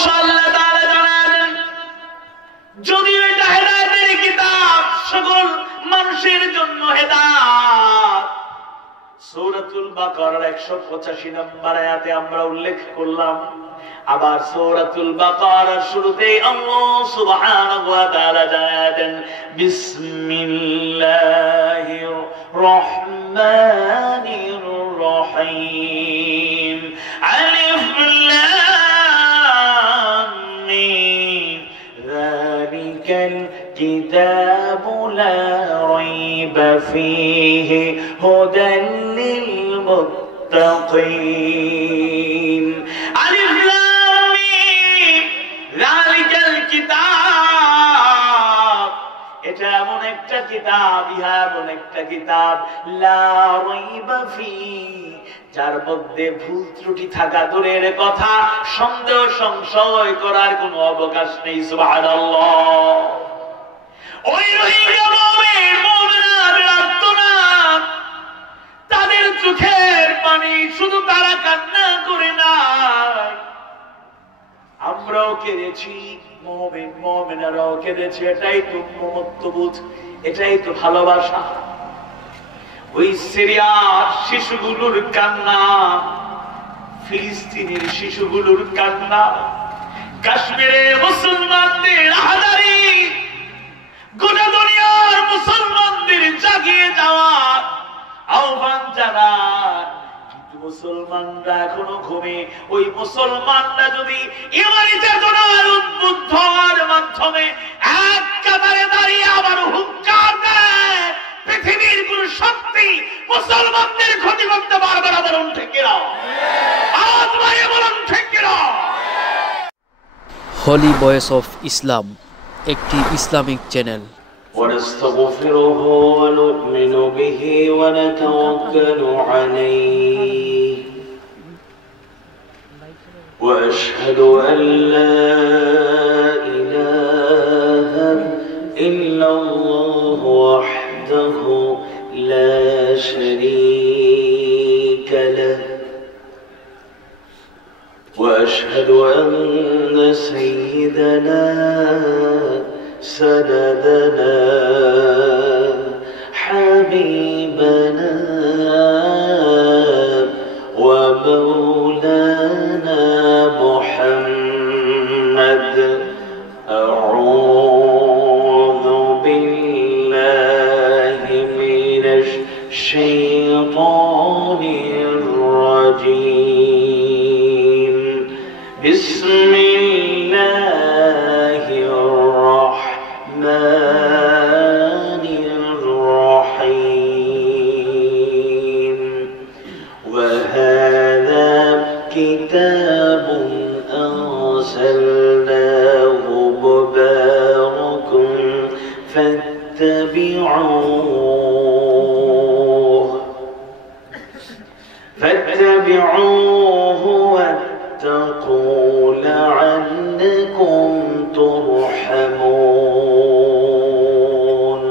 অবশ্য আল্লাহ তাআলা জানালেন যদিও এটা হেদায়েতের কিতাব, সকল মানুষের জন্য হেদায়েত। সূরাতুল বাকারার 185 নম্বর আয়াতে আমরা উল্লেখ করলাম। আবার সূরাতুল বাকারার শুরুতেই আল্লাহ সুবহানাহু ওয়া তাআলা জানালেন বিসমিল্লাহির রহমানির রহিম আলিফ লাম মিম যালিকাল কিতাবু লা রাইবা ফীহি হুদাল লিল মুত্তাকিন। আলিফ লাম মিম যালিকাল কিতাব, এটা এমন একটা কিতাব, ইহা এমন একটা কিতাব লা রাইবা ফীহি, যার মধ্যে ভুল ত্রুটি থাকা দূরের কথা, সন্দেহ সংশয় করার কোনো অবকাশ নেই। সুবহানাল্লাহ। ওই রোহিঙ্গা মুমিন মুমিনাদের আর্তনাদ, তাদের চোখের পানি, শুধু তারা কান্না করে না, আমরাও কেঁদেছি, মুমিন মুমিনারাও কেঁদেছে। এটাই তো মমত্ববোধ, এটাই তো ভালোবাসা। ওই সিরিয়ার শিশুগুলোর কান্না, ফিলিস্তিনের শিশুগুলোর কান্না, কাশ্মীরে মুসলমানদের আহাদারি, গোটা দুনিয়ার মুসলমানদের জাগিয়ে যাওয়া আহ্বান জানান, কিন্তু মুসলমানরা এখনো ঘুমে। ওই মুসলমানরা যদি ইমানি চেতনার উদ্বুদ্ধ হওয়ার মাধ্যমে এক কাতারে দাঁড়িয়ে আবার হুঙ্কার দেয়, পৃথিবীর কোন শক্তি মুসলমানদের ক্ষতি করতে পারবে না। বলুন ঠিক কিনা? আওয়াজ বাড়িয়ে বলুন ঠিক কিনা? হলি ভয়েস অফ ইসলাম একটি ইসলামিক চ্যানেল। ونستغفره ونؤمن به ونتوكل عليه وأشهد أن لا إله إلا الله وحده لا شريك له وأشهد أن سيدنا سندنا حبيبنا ومولانا محمد أعوذ بالله من الشيطان الرجيم بسم الله الرحمن الرحيم وهذا كتاب أرسلناه مبارك فاتبعوه واتقوا لعلكم ترحمون.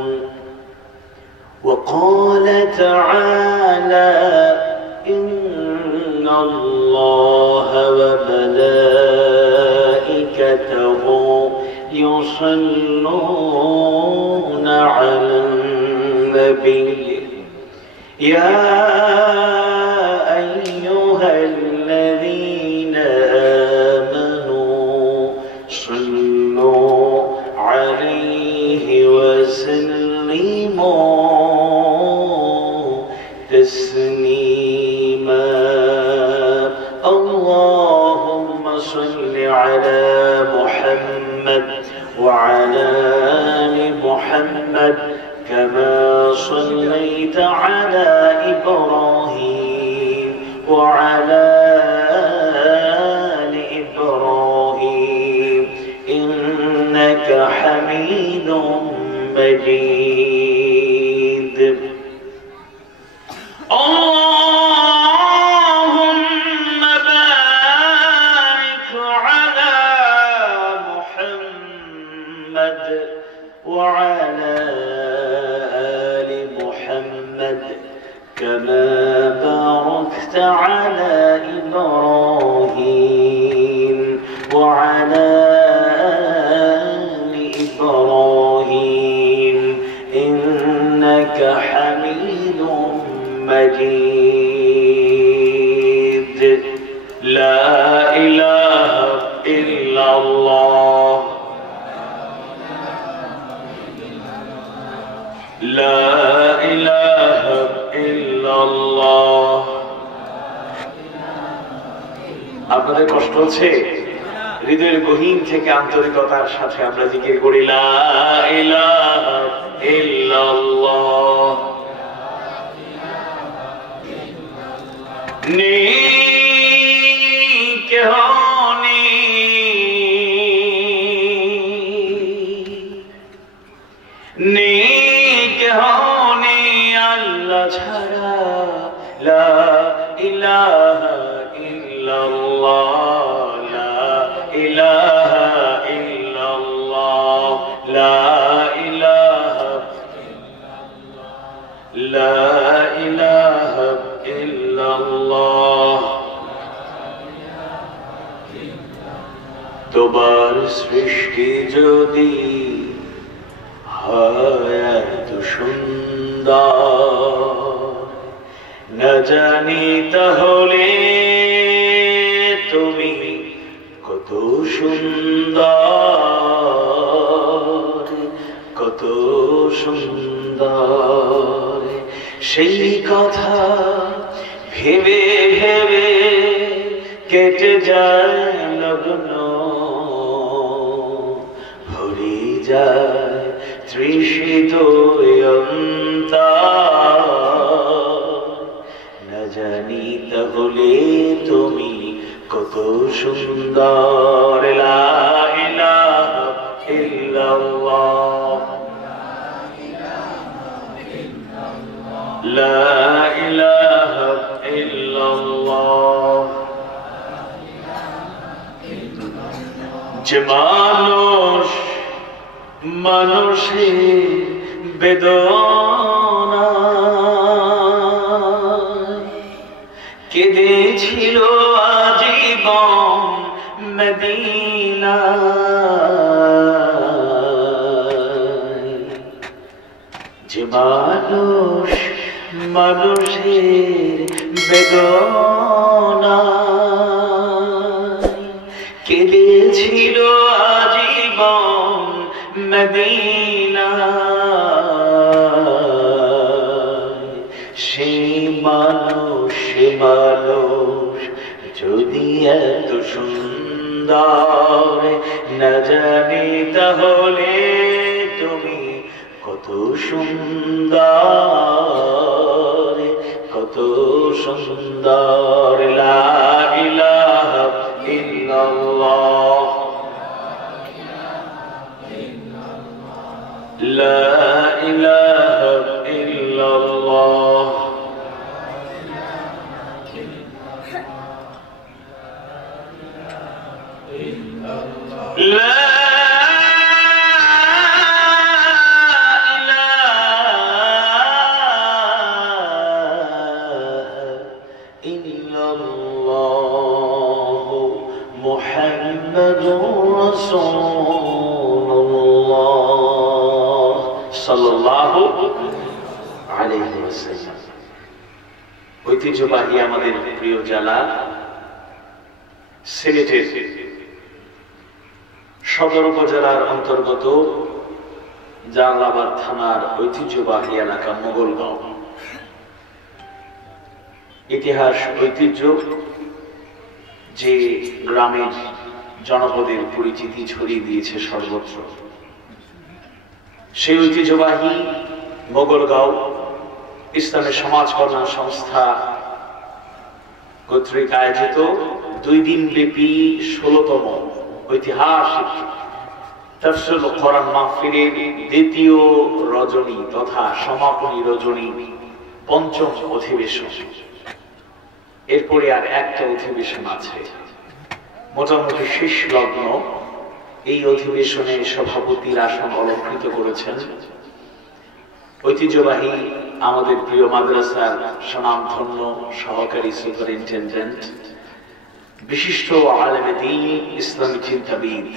وقال تعالى إن الله وملائكته يصلون على النبي يا أيها الذين آمنوا صلوا عليه وسلموا تسليما. اللهم صل على محمد وعلى آل محمد كما صليت على إبراهيم وعلى آل إبراهيم إنك حميد مجيد. اللهم بارك على محمد وعلى آل محمد كما باركت على إبراهيم وعلى آل إبراهيم إنك حميد مجيد لا إله إلا الله لا إله إلا الله আপনাদের কষ্ট হচ্ছে হৃদয়ের গহীন থেকে আন্তরিকতার সাথে আমরা জিকির করি লা ইলাহা ইল্লাল্লাহ নেক হনি নেক হনি আল্লাহ ছাড়া লা ইলাহা ইল্লাল্লাহ লা ইলাহা ইল্লাল্লাহ লা ইলাহা লা ইলাহা ইল্লাল্লাহ তোমার সৃষ্টি যদি হয় এত সুন্দর না জানি তাহলে তুমি কত সুন্দর কত সুন্দর সেই কথা ভেবে ভেবে কেটে যায় লগ্ন ভরে যায় তৃষিত না জানি তাহলে তুমি কত সুন্দর লা ইলাহা ইল্লাল্লাহ লা ইলাহা ইল্লাল্লাহ যে মানুষ মানুষের বেদনা কেঁদেছিল আজীবন মদিনায় যে মানুষ মানুষের বেদনা কেঁদেছিল আজীবন মদিনায় সেই মানুষ যদি এত সুন্দর না জানি তাহলে তুমি কত সুন্দর কত সুন্দর লা ইলাহা ইল্লাল্লাহ লা ইলাহা ইল্লাল্লাহ لا إله إلا الله محمد رسول الله صلى الله عليه وسلم ঐতিহ্যবাহী আমাদের প্রিয় জেলা সিলেটের সদর উপজেলার অন্তর্গত জালালাবাদ থানার ঐতিহ্যবাহী এলাকা মোগলগাঁও ইতিহাস ঐতিহ্য যে গ্রামের জনপদের পরিচিতি ছড়িয়ে দিয়েছে সর্বত্র সেই ঐতিহ্যবাহী মোগলগাঁও ইসলামের সমাজ কল্যাণ সংস্থা কর্তৃক আয়োজিত 2 দিন ব্যাপী 16তম ঐতিহাসিক তাফসীরুল কোরআন মাহফিলের দ্বিতীয় রজনী তথা সমাপনী রজনী পঞ্চম অধিবেশন এরপরে আর একটা অধিবেশন আছে মোটামুটি শেষ লগ্ন এই অধিবেশনে সভাপতির আসন অলঙ্কৃত করেছেন ঐতিহ্যবাহী আমাদের প্রিয় মাদ্রাসার স্বনামধন্য সহকারী সুপারিনটেনডেন্ট বিশিষ্ট আলেমে দ্বীন, ইসলামী চিন্তাবিদ,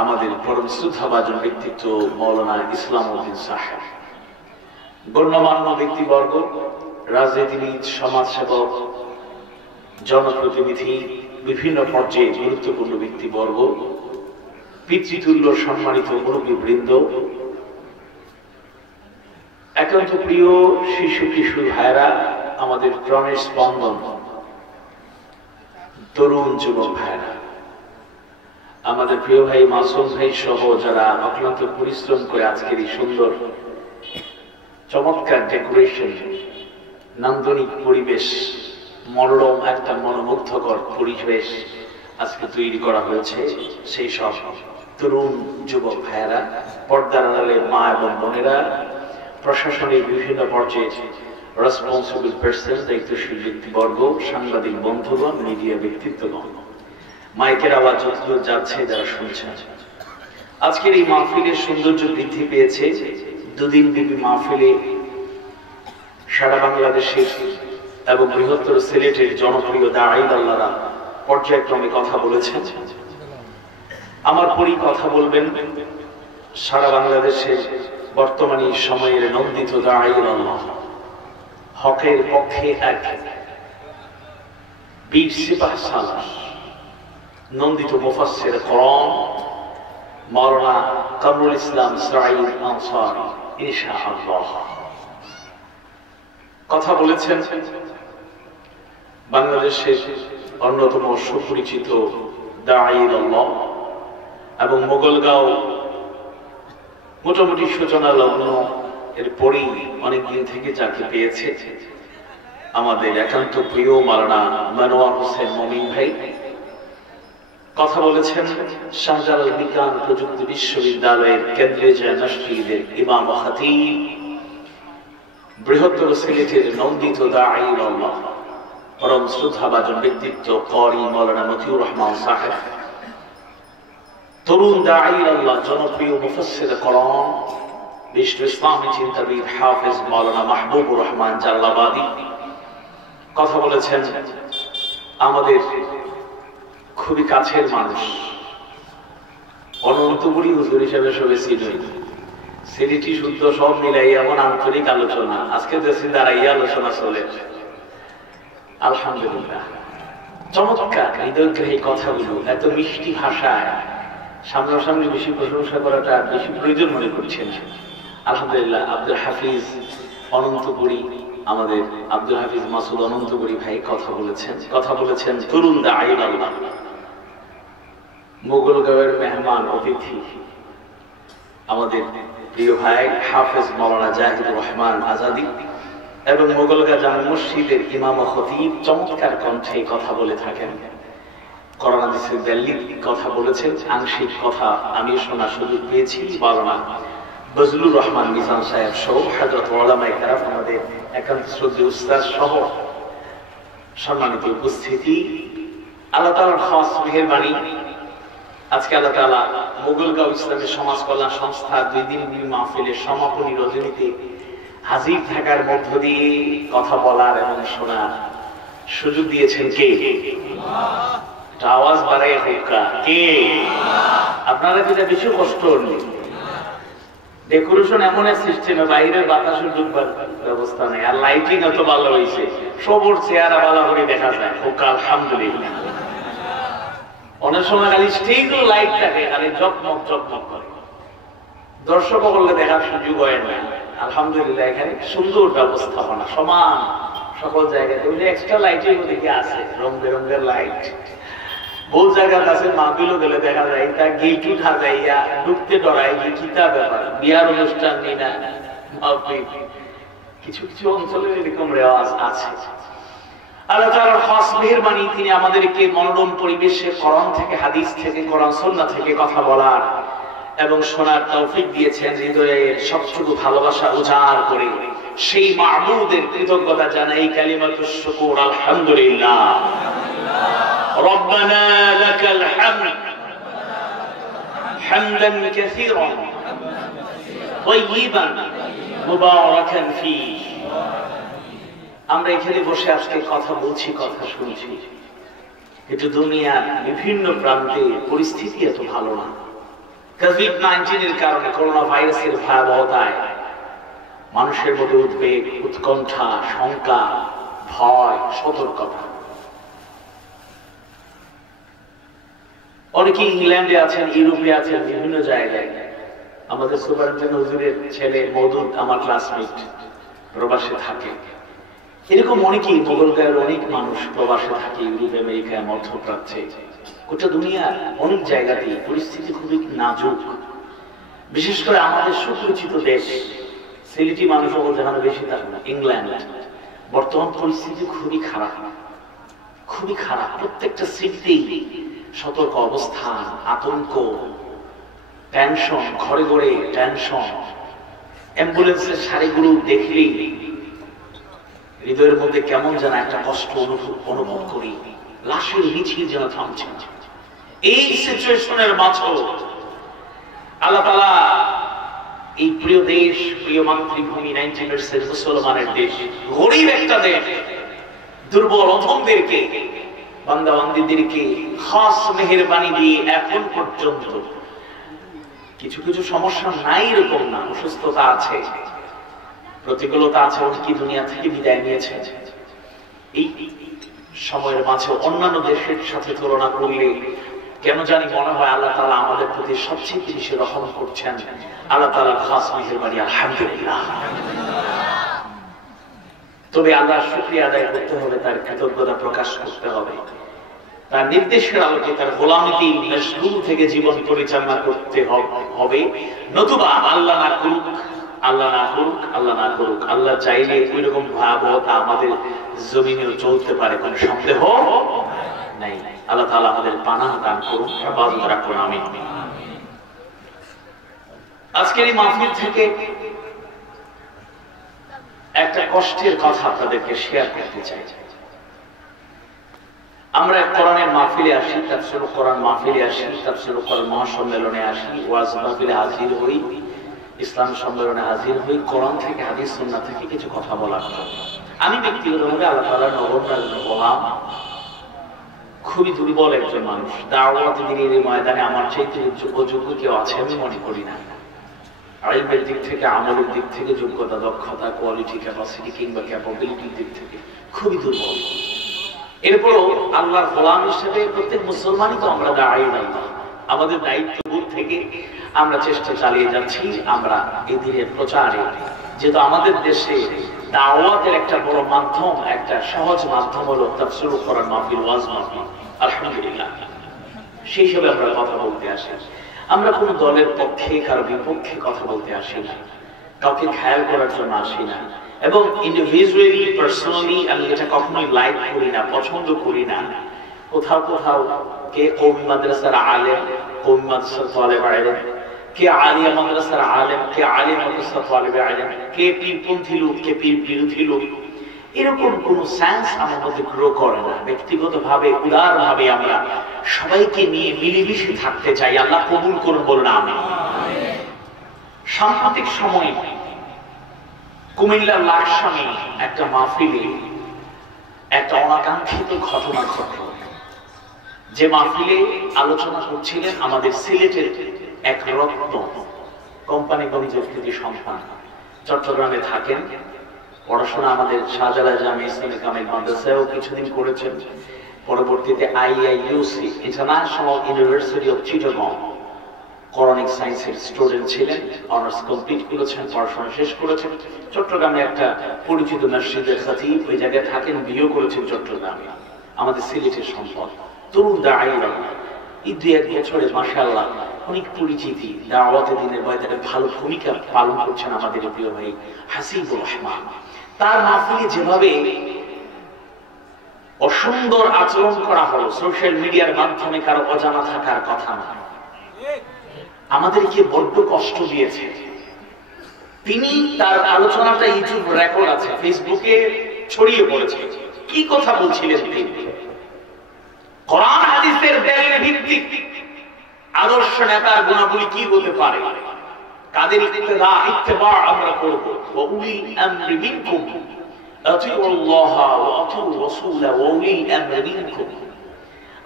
আমাদের পরম শ্রদ্ধাভাজন ব্যক্তিত্ব মাওলানা ইসলামউদ্দিন সাহেব, গণ্যমান্য ব্যক্তিবর্গ, রাজনীতিবিদ, সমাজসেবক, জনপ্রতিনিধি, বিভিন্ন পর্যায়ে গুরুত্বপূর্ণ ব্যক্তিবর্গ, পিতৃতুল্য সম্মানিত মুরব্বীবৃন্দ, একান্ত প্রিয় শিশু কিশোর ভাইরা, আমাদের প্রাণের স্পন্দন তরুণ যুবক ভাইরা, আমাদের প্রিয় ভাই মাসুম ভাই সহ যারা অক্লান্ত পরিশ্রম করে আজকের এই সুন্দর চমৎকার ডেকোরেশন, নান্দনিক পরিবেশ, মনোরম একটা মনোমুগ্ধকর পরিবেশ আজকে তৈরি করা হয়েছে, সেই সব তরুণ যুবক ভাইয়েরা, পর্দার আড়ালে মা এবং বোনেরা, প্রশাসনের বিভিন্ন পর্যায়ে রেসপন্সিবল পার্সন, দায়িত্বশীল ব্যক্তিবর্গ, সাংবাদিক বন্ধুগণ, মিডিয়া ব্যক্তিত্বগণ, মাইকের আওয়াজ যতদূর যাচ্ছে যারা শুনছেন, আজকের এই মাহফিলের সৌন্দর্য বৃদ্ধি পেয়েছে। দুদিন ব্যাপী মাহফিলে সারা বাংলাদেশের এবং বৃহত্তর সিলেটের জনপ্রিয় দাঈ আল্লাহরা পর্যায়ক্রমে কথা বলেছেন। আমার পরই কথা বলবেন সারা বাংলাদেশের বর্তমানে সময়ের নন্দিত দাঈ আল্লাহ, হকের পক্ষে এক বীর সিপাহ সালার, নন্দিত মুফাসসির কোরআন মাওলানা কামরুল ইসলাম সাঈদ আনসারী ইনশাআল্লাহ কথা বলেছেন। বাংলাদেশের অন্যতম সুপরিচিত দাঈ আল্লাহ এবং মোগলগাঁও মোটামুটি সূচনা লগ্ন এর পরেই অনেকদিন থেকে যাকে পেয়েছে আমাদের একান্ত প্রিয় মাওলানা মনোয়ার হোসেন মমিন ভাই, কথা বলেছেন শাহজালাল বিজ্ঞান প্রযুক্তি বিশ্ববিদ্যালয়ের কেন্দ্রীয় মসজিদের ইমাম ও খতিব, বৃহত্তর সিলেটের নন্দিত দাঈ আল্লাহ, পরম শ্রদ্ধাভাজন ব্যক্তিত্ব ক্বারি মাওলানা মতিউর রহমান সাহেব, তরুণ দাঈ আল্লাহ, জনপ্রিয় মুফাসসির কোরআন, বিশ্ব ইসলামী চিন্তাবিদ হাফেজ মাওলানা মাহবুবুর রহমান জালালাবাদী, কথা বলেছেন আমাদের খুবই কাছের মানুষ, অনন্তপুরী হুজুর হিসেবে সবে সিলেট সিলেটি শুদ্ধ সব মিলাই এমন আন্তরিক আলোচনা আজকে দেশে দাঁড়াইয়া আলোচনা চলে, আলহামদুলিল্লাহ। চমৎকার হৃদয়গ্রাহী কথাগুলো এত মিষ্টি ভাষায় সামনাসামনি বেশি প্রশংসা করাটা বেশি প্রয়োজন মনে করছেন। আলহামদুলিল্লাহ। আব্দুল হাফিজ অনন্তপুরী, আমাদের আব্দুল হাফিজ মাসুদ অনন্তপুরী ভাই কথা বলেছেন তরুণ দাঈ আল্লাহ, মোগলগাঁওয়ের মেহমান অতিথি আমাদের প্রিয় ভাই হাফেজ মাওলানা জাহিদুর রহমান আজাদি এবং মোগলগাঁ জামে মসজিদের ইমাম ও খতিব চমৎকার কণ্ঠে কথা বলে থাকেন। কোরআন হাদিসের দলিল কথা বলেছেন, আংশিক কথা আমি শোনার সুযোগ পেয়েছি। মাওলানা বজলুর রহমান মিজান সাহেব সহ হযরত উলামায়ে কেরাম, আমাদের একান্ত শ্রদ্ধেয় উস্তাদ সহ সম্মানিত উপস্থিতি, আল্লাহ তাআলার খাস মেহেরবানি, আজকে আল্লাহ তাআলা মোগলগাঁও ইসলামী সমাজ কল্যাণ সংস্থা 2 দিন মাহফিলের সমাপনী রজনীতে হাজির থাকার মধ্য দিয়ে কথা বলার এবং শোনার সুযোগ দিয়েছেন কে? আল্লাহ। আওয়াজ বাড়াই হুক্কা কে? আপনারা কি বেশি কষ্ট নেই? ডেকোরেশন এমন এক সিস্টেমে বাইরের বাতাসের ঢুকবার ব্যবস্থা নেই, আর লাইটিং এত ভালো হয়েছে, সবর চেহারা ভালো করে দেখা যায়। হুক্কা আলহামদুলিল্লাহ। অনেক সময় খালি স্টিল লাইট থাকে, খালি জকমক জকমক করে, দর্শক বললে দেখার সুযোগ হয় না। আলহামদুলিল্লাহ এখানে সুন্দর ব্যবস্থাপনা, সমান সকল জায়গায়। ওই যে এক্সট্রা লাইটের মধ্যে কি আছে, রং বেরঙের লাইট, বহু জায়গার কাছে মাহফিলও গেলে দেখা যায় তা গেট উঠা যাইয়া ঢুকতে ডরাই যে কিতা ব্যাপার, বিয়ার অনুষ্ঠান নেই না মাহফিল, কিছু কিছু অঞ্চলে এরকম রেওয়াজ আছে। আল্লাহ তাআলার খাস মেহেরবানি, তিনি আমাদেরকে মনোরম পরিবেশে কোরআন থেকে, হাদিস থেকে, কোরআন সুন্নাহ থেকে কথা বলার এবং শোনার তৌফিক দিয়েছেন। হৃদয়ের সবটুকু ভালোবাসা উজাড় করে সেই মাবুদের কৃতজ্ঞতা জানাই কালিমাতুশ শুকর, আলহামদুলিল্লাহ। রব্বানা লাকাল হামদ হামদান কাসীরান তাইয়িবান মুবারাকান ফীহি। আমরা এখানে বসে আজকে কথা বলছি, কথা শুনছি, কিন্তু দুনিয়ার বিভিন্ন প্রান্তে পরিস্থিতি এত ভালো না। কোভিড-19 এর কারণে, করোনা ভাইরাসের ভয়াবহতায় মানুষের মধ্যে উদ্বেগ, উৎকণ্ঠা, শঙ্কা, ভয়, সতর্কতা। অনেকে ইংল্যান্ডে আছেন, ইউরোপে আছেন, বিভিন্ন জায়গায়। আমাদের সুপারিনটেন্ডেন্ট হুজুরের ছেলে মওদুদ আমার ক্লাসমেট, প্রবাসে থাকে। এরকম অনেকেই, মোগলগাঁয়ের অনেক মানুষ প্রবাসে থাকে, ইউরোপ, আমেরিকায়, মধ্যপ্রাচ্যে, গোটা দুনিয়ার অনেক জায়গাতেই পরিস্থিতি খুবই নাজুক। বিশেষ করে আমাদের সুপরিচিত দেশ, সিলেটি মানুষ যেখানে বেশি থাকে না, ইংল্যান্ড, বর্তমান পরিস্থিতি খুবই খারাপ, খুবই খারাপ। প্রত্যেকটা সিটিতেই সতর্ক অবস্থান, আতঙ্ক, টেনশন, ঘরে ঘরে টেনশন। অ্যাম্বুলেন্সের সারিগুলো দেখলেই হৃদয়ের মধ্যে কেমন যেন একটা কষ্ট অনুভব করি। লাশের মিছিল যেন থামছে। এই সিচুয়েশনের মাঝে আল্লাহ তাআলা এই প্রিয় দেশ, প্রিয় মাতৃভূমি, 90% মুসলমানের দেশ, গরিব একটা দেশ, দুর্বল অধমদেরকে, বান্দাবান্দিদেরকে খাস মেহেরবানি দিয়ে এখন পর্যন্ত, কিছু কিছু সমস্যা নাই এরকম না, অসুস্থতা আছে, প্রতিকূলতা আছে, অনেকে দুনিয়া থেকে বিদায় নিয়েছে। এই সময়ের মাঝে অন্যান্য দেশের সাথে তুলনা করলে কেন জানি মনে হয় আল্লাহ তাআলা আমাদের প্রতি সবচেয়ে বেশি রহম করছেন। আল্লাহ তাআলার খাস মেহেরবানি, আলহামদুলিল্লাহ। তবে আল্লাহর শুকরিয়া আদায় করতে হবে, তার কৃতজ্ঞতা প্রকাশ করতে হবে, তার নির্দেশের আলোকে তার গোলামিতে মশগুল থেকে জীবন পরিচালনা করতে হবে। নতুবা আল্লাহ না করুক, আল্লাহ না করুক, আল্লাহ না করুক, আল্লাহ চাইলে ওই রকম ভয়াবহতা আমাদের জমিনেও চলতে পারে, কোনো সন্দেহ নাই। আল্লাহ তাআলা আমাদের পানাহ দান করুন, হেফাজত রাখুন, আমিন। আজকের এই মাহফিল থেকে একটা কষ্টের কথা আপনাদেরকে শেয়ার করতে চাই। আমরা কোরআনের মাহফিলে আসি, তাফসীরুল কোরআন মাহফিলে আসি, তাফসীরুল কোরআন মহাসম্মেলনে আসি, ওয়াজ মাহফিলে হাজির হই, ইসলাম সম্মেলনে হাজির হই, কোরআন থেকে, হাদিস, সুন্নাহ থেকে কিছু কথা বলার জন্য। আমি ব্যক্তিগতভাবে আল্লাহ তাআলার নগণ্য গোলাম, খুবই দুর্বল একজন মানুষ। দাওয়াত দিনের এই ময়দানে আমার চাইতে যোগ্য কেউ আছে আমি মনে করি না। ইলমের দিক থেকে, আমলের দিক থেকে, যোগ্যতা, দক্ষতা, কোয়ালিটি, ক্যাপাসিটি কিংবা ক্যাপাবিলিটির দিক থেকে খুবই দুর্বল। এরপরও আল্লাহর গোলাম হিসেবে প্রত্যেক মুসলমানই তো আমরা দাঁড়াই নাই, আমাদের দায়িত্ববোধ থেকে আমরা চেষ্টা চালিয়ে যাচ্ছি। আমরা এই দিনের প্রচারে, যেহেতু আমাদের দেশে দাওয়াতের একটা বড় মাধ্যম, একটা সহজ মাধ্যম হলো তাফসীরুল কোরআন মাহফিল, ওয়াজ মাহফিল, আলহামদুলিল্লাহ, সেই হিসেবে আমরা কথা বলতে আসি। আমরা কোন দলের পক্ষে, কারো বিপক্ষে কথা বলতে আসি না, কাউকে খেয়াল করার জন্য আসি না, এবং ইন্ডিভিজুয়ালি, পার্সোনালি আমি এটা কখনোই লাইক করি না, পছন্দ করি না। কোথাও কোথাও কে কওমি মাদ্রাসার আলেম, কওমি মাদ্রাসার তালেব ইলম, কে আলিয়া মাদ্রাসার আলেম, কে আলিয়া মাদ্রাসার তালেব ইলম, কে পীরপন্থী লোক, কে পীর বিরোধী লোক, এরকম কোন সেন্স আমার মধ্যে গ্রো করে না। ব্যক্তিগতভাবে, উদারভাবে আমরা সবাইকে নিয়ে মিলেমিশে থাকতে চাই। আল্লাহ কবুল করুন, বলুন আমিন। সাম্প্রতিক সময়ে কুমিল্লার লাকসামে একটা মাহফিলে একটা অনাকাঙ্ক্ষিত ঘটনা ঘটল। যে মাহফিলে আলোচনা করছিলেন আমাদের সিলেটের এক রত্ন, কোম্পানিগঞ্জের কৃতি সন্তান, চট্টগ্রামে থাকেন, পড়াশোনা আমাদের শাহজালাল জামিয়া ইসলামিক কামিল মাদ্রাসায়ও কিছুদিন করেছেন, পরবর্তীতে IIUC, international university of Chittagong, chronic সায়েন্সের স্টুডেন্ট ছিলেন, অনার্স কমপ্লিট করেছেন, পড়াশোনা শেষ করেছেন। চট্টগ্রামে একটা পরিচিত মসজিদের খতিব, ওই জায়গায় থাকেন, বিয়েও করেছেন চট্টগ্রামে। আমাদের সিলেটের সম্পদ, তরুণ দাঈরা, এই 2-1 বছরে মাশাআল্লাহ অনেক পরিচিতি, দাওয়াতে দিনের ময়দানে ভালো ভূমিকা পালন করছেন আমাদের প্রিয় ভাই হাসিবুর রহমান। তার মাহফিলে যেভাবে অসুন্দর আচরণ করা হলো, সোশ্যাল মিডিয়ার মাধ্যমে, কারো অজানা থাকার কথা না, আমাদেরকে বড্ড কষ্ট দিয়েছে। তিনি তার আলোচনাটা ইউটিউব রেকর্ড আছে, ফেসবুকে ছড়িয়ে পড়েছে। কি কথা বলছিলেন তিনি? কোরআন হাদিসের দলিল ভিত্তিক আদর্শ নেতার গুণাবলী কি হতে পারে, কাদের ইত্তেবা আমরা করব। ওয়া উলিল আমরি মিনকুম আতিউল্লাহ ওয়া আতিউর রাসূল ওয়া উলিল আমরি মিনকুম।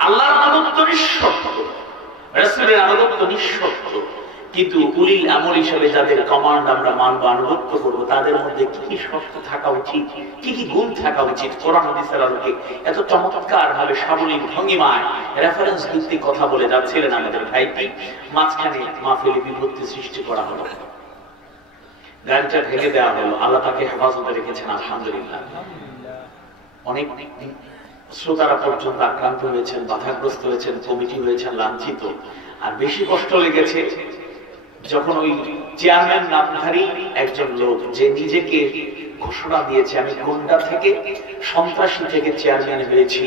আল্লাহর আনুগত্য নিঃশর্ত, রাসূলের আনুগত্য নিঃশর্ত, কিন্তু উলিল আমল হিসেবে যাদের কমান্ড আমরা মানব আনুগত্য করব তাদের মধ্যে কি কি শর্ত থাকা উচিত, কি কি গুণ থাকা উচিত, কোরআন হাদিসের আলোকে এত চমৎকার ভাবে সাবলীল ভঙ্গিমায় রেফারেন্স ভিত্তিক কথা বলে যাচ্ছিলেন আমাদের ভাইটি। মাঝখানে মাহফিলে বিপত্তি সৃষ্টি করা হলো, গানটা ভেঙে দেওয়া হলো। আল্লাহ তাকে হেফাজতে রেখেছেন আলহামদুলিল্লাহ। অনেক শ্রোতারা পর্যন্ত আক্রান্ত হয়েছেন, বাধাগ্রস্ত হয়েছেন, কমিটি হয়েছেন লাঞ্ছিত। আর বেশি কষ্ট লেগেছে যখন ওই চেয়ারম্যান নামধারী একজন লোক যে নিজেকে ঘোষণা দিয়েছে আমি গুন্ডা থেকে সন্ত্রাসী থেকে চেয়ারম্যান হয়েছি,